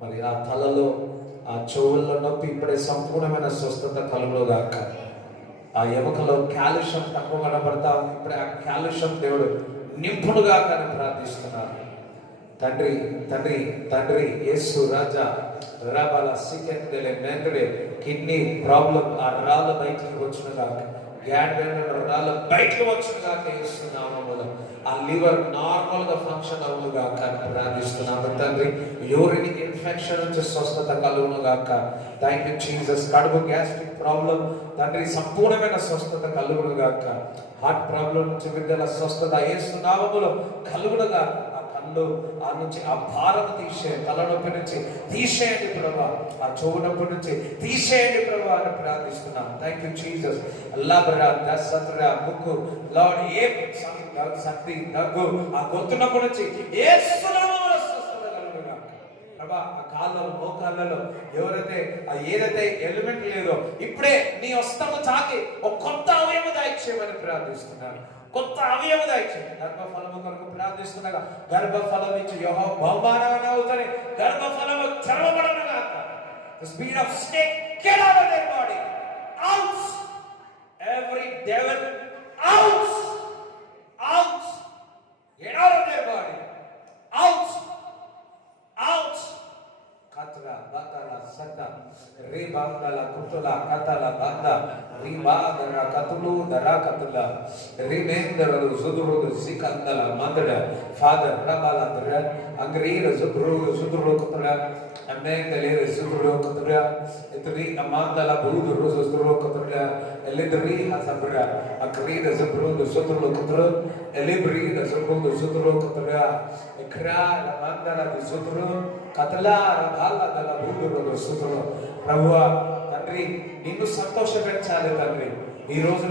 మరి ఆ తలలో, ఆ చెవుల్లో నొప్పి ఇప్పుడే సంపూర్ణమైన స్వస్థత కలుగునుగాక. ఆ ఎముకలో కాల్షియం తక్కువ కనబడతా ఉంది, ఇప్పుడే ఆ కాల్షియం దేవుడు నింపుడుగా అని ప్రార్థిస్తున్నాను తండ్రి. తండ్రి తండ్రి యేసు రాజా రాబాల సికెందెలే మెందడే కిడ్నీ ప్రాబ్లం ఆ రాళ్ళు బయటికి వచ్చినగాక, రాళ్ళు బయటకు వచ్చినగాక ఇస్తున్నాము. ఆ లివర్ నార్మల్ గా ఫంక్షన్ అవునుగాక ప్రార్థిస్తున్నాము తండ్రి. యూరిన్ ఇన్ఫెక్షన్ నుంచి స్వస్థత కలుగునుగాక. Thank you Jesus. కడుపు గ్యాస్ట్రిక్ ప్రాబ్లం తండ్రి సంపూర్ణమైన స్వస్థత కలుగునుగాక. హార్ట్ ప్రాబ్లం నుంచి బిడ్డల స్వస్థత యేసు నామములో కలుగునుగా. కళ్ళు ఆ నుంచి ఆ భారం తీసేయండి, తలనొప్పి నుంచి తీసేయండి ప్రభా, ఆ చెవు నొప్పి నుంచి తీసేయండి ప్రభా అని ప్రార్థిస్తున్నాం. Thank you Jesus. ముక్కు లార్డ్ ఏ శక్తి దగ్గు ఆ గొంతు నొప్పి నుంచి ప్రభా, ఆ కాళ్ళలో మోకాళ్ళలో ఎవరైతే ఏదైతే ఎలిమెంట్ లేదో ఇప్పుడే నీ హస్తము తాకి ఒక కొత్త అవయవం దయచేయమని ప్రార్థిస్తున్నాను. కొత్త అవయవం దయచేయండి. గర్భఫలము కొరకు ప్రార్థిస్తుండగా గర్భఫలం ఇచ్చి యెహోవా బహుమానం అవుతాయి. గర్భఫలము తెరవబడునుగాక. The spirit of snake, get out of their body. Out. Every devil, out. Out. Get out of their body. Out. Out. Katra, batala, sata, ribandala, kutula, katala, banda, ribadara, katulu, dara, katula, remendara, zuduru, zikandala, mandara, father, rabala, dara, angrira, zuduru, kutula, amendale, zuduru, kutula, itri, amandala, buduru, zuduru, kutula, elidri, hasabra, akrida, zuduru, kutula, elibri, zuduru, kutula, ikra, amandala, zuduru, కతలా రాళ్ళ భూములు సుతులు. ప్రభువా తండ్రి, నిన్ను సంతోషపెట్టాలి తండ్రి. ఈ రోజు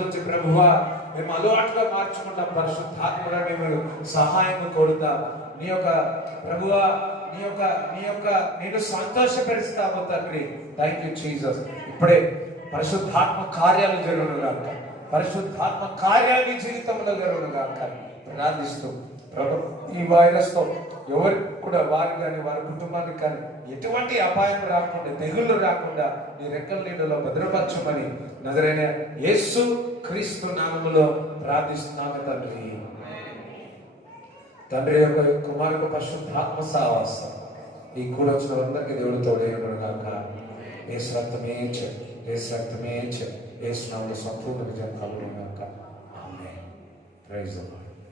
నుంచి ప్రభువా మేము అలవాటుగా మార్చుకుంటాం. పరిశుద్ధాత్మగా మేము సహాయం కోరుతాం. నీ యొక్క ప్రభువా నేను సంతోషపరుస్తాము తండ్రి. Thank you Jesus. ఇప్పుడే పరిశుద్ధాత్మ కార్యాలు జరుగునుగాక. పరిశుద్ధాత్మ కార్యాలు నీ జీవితంలో జరుగునుగాక ప్రార్థిస్తూ ఈ వైరస్ తో ఎవరికి కూడా వారు కానీ వారి కుటుంబానికి కానీ ఎటువంటి అపాయం రాకుండా, తెగుళ్ళు రాకుండా నీ రెక్కల నీడలో భద్రపరచమని నజరైన యేసు క్రీస్తు నామములో ప్రార్థిస్తున్నాము తండ్రి. తండ్రి యొక్క కుమారుడు పరిశుద్ధాత్మ సహవాసం ఈ కూడా వచ్చిన వారందరికీ దేవుడు తోడేయబడుగాక. యేసు రక్తమే యేసు నామములో సంపూర్ణ విజయం కలుగుగాక. ఆమేన్. Praise the lord.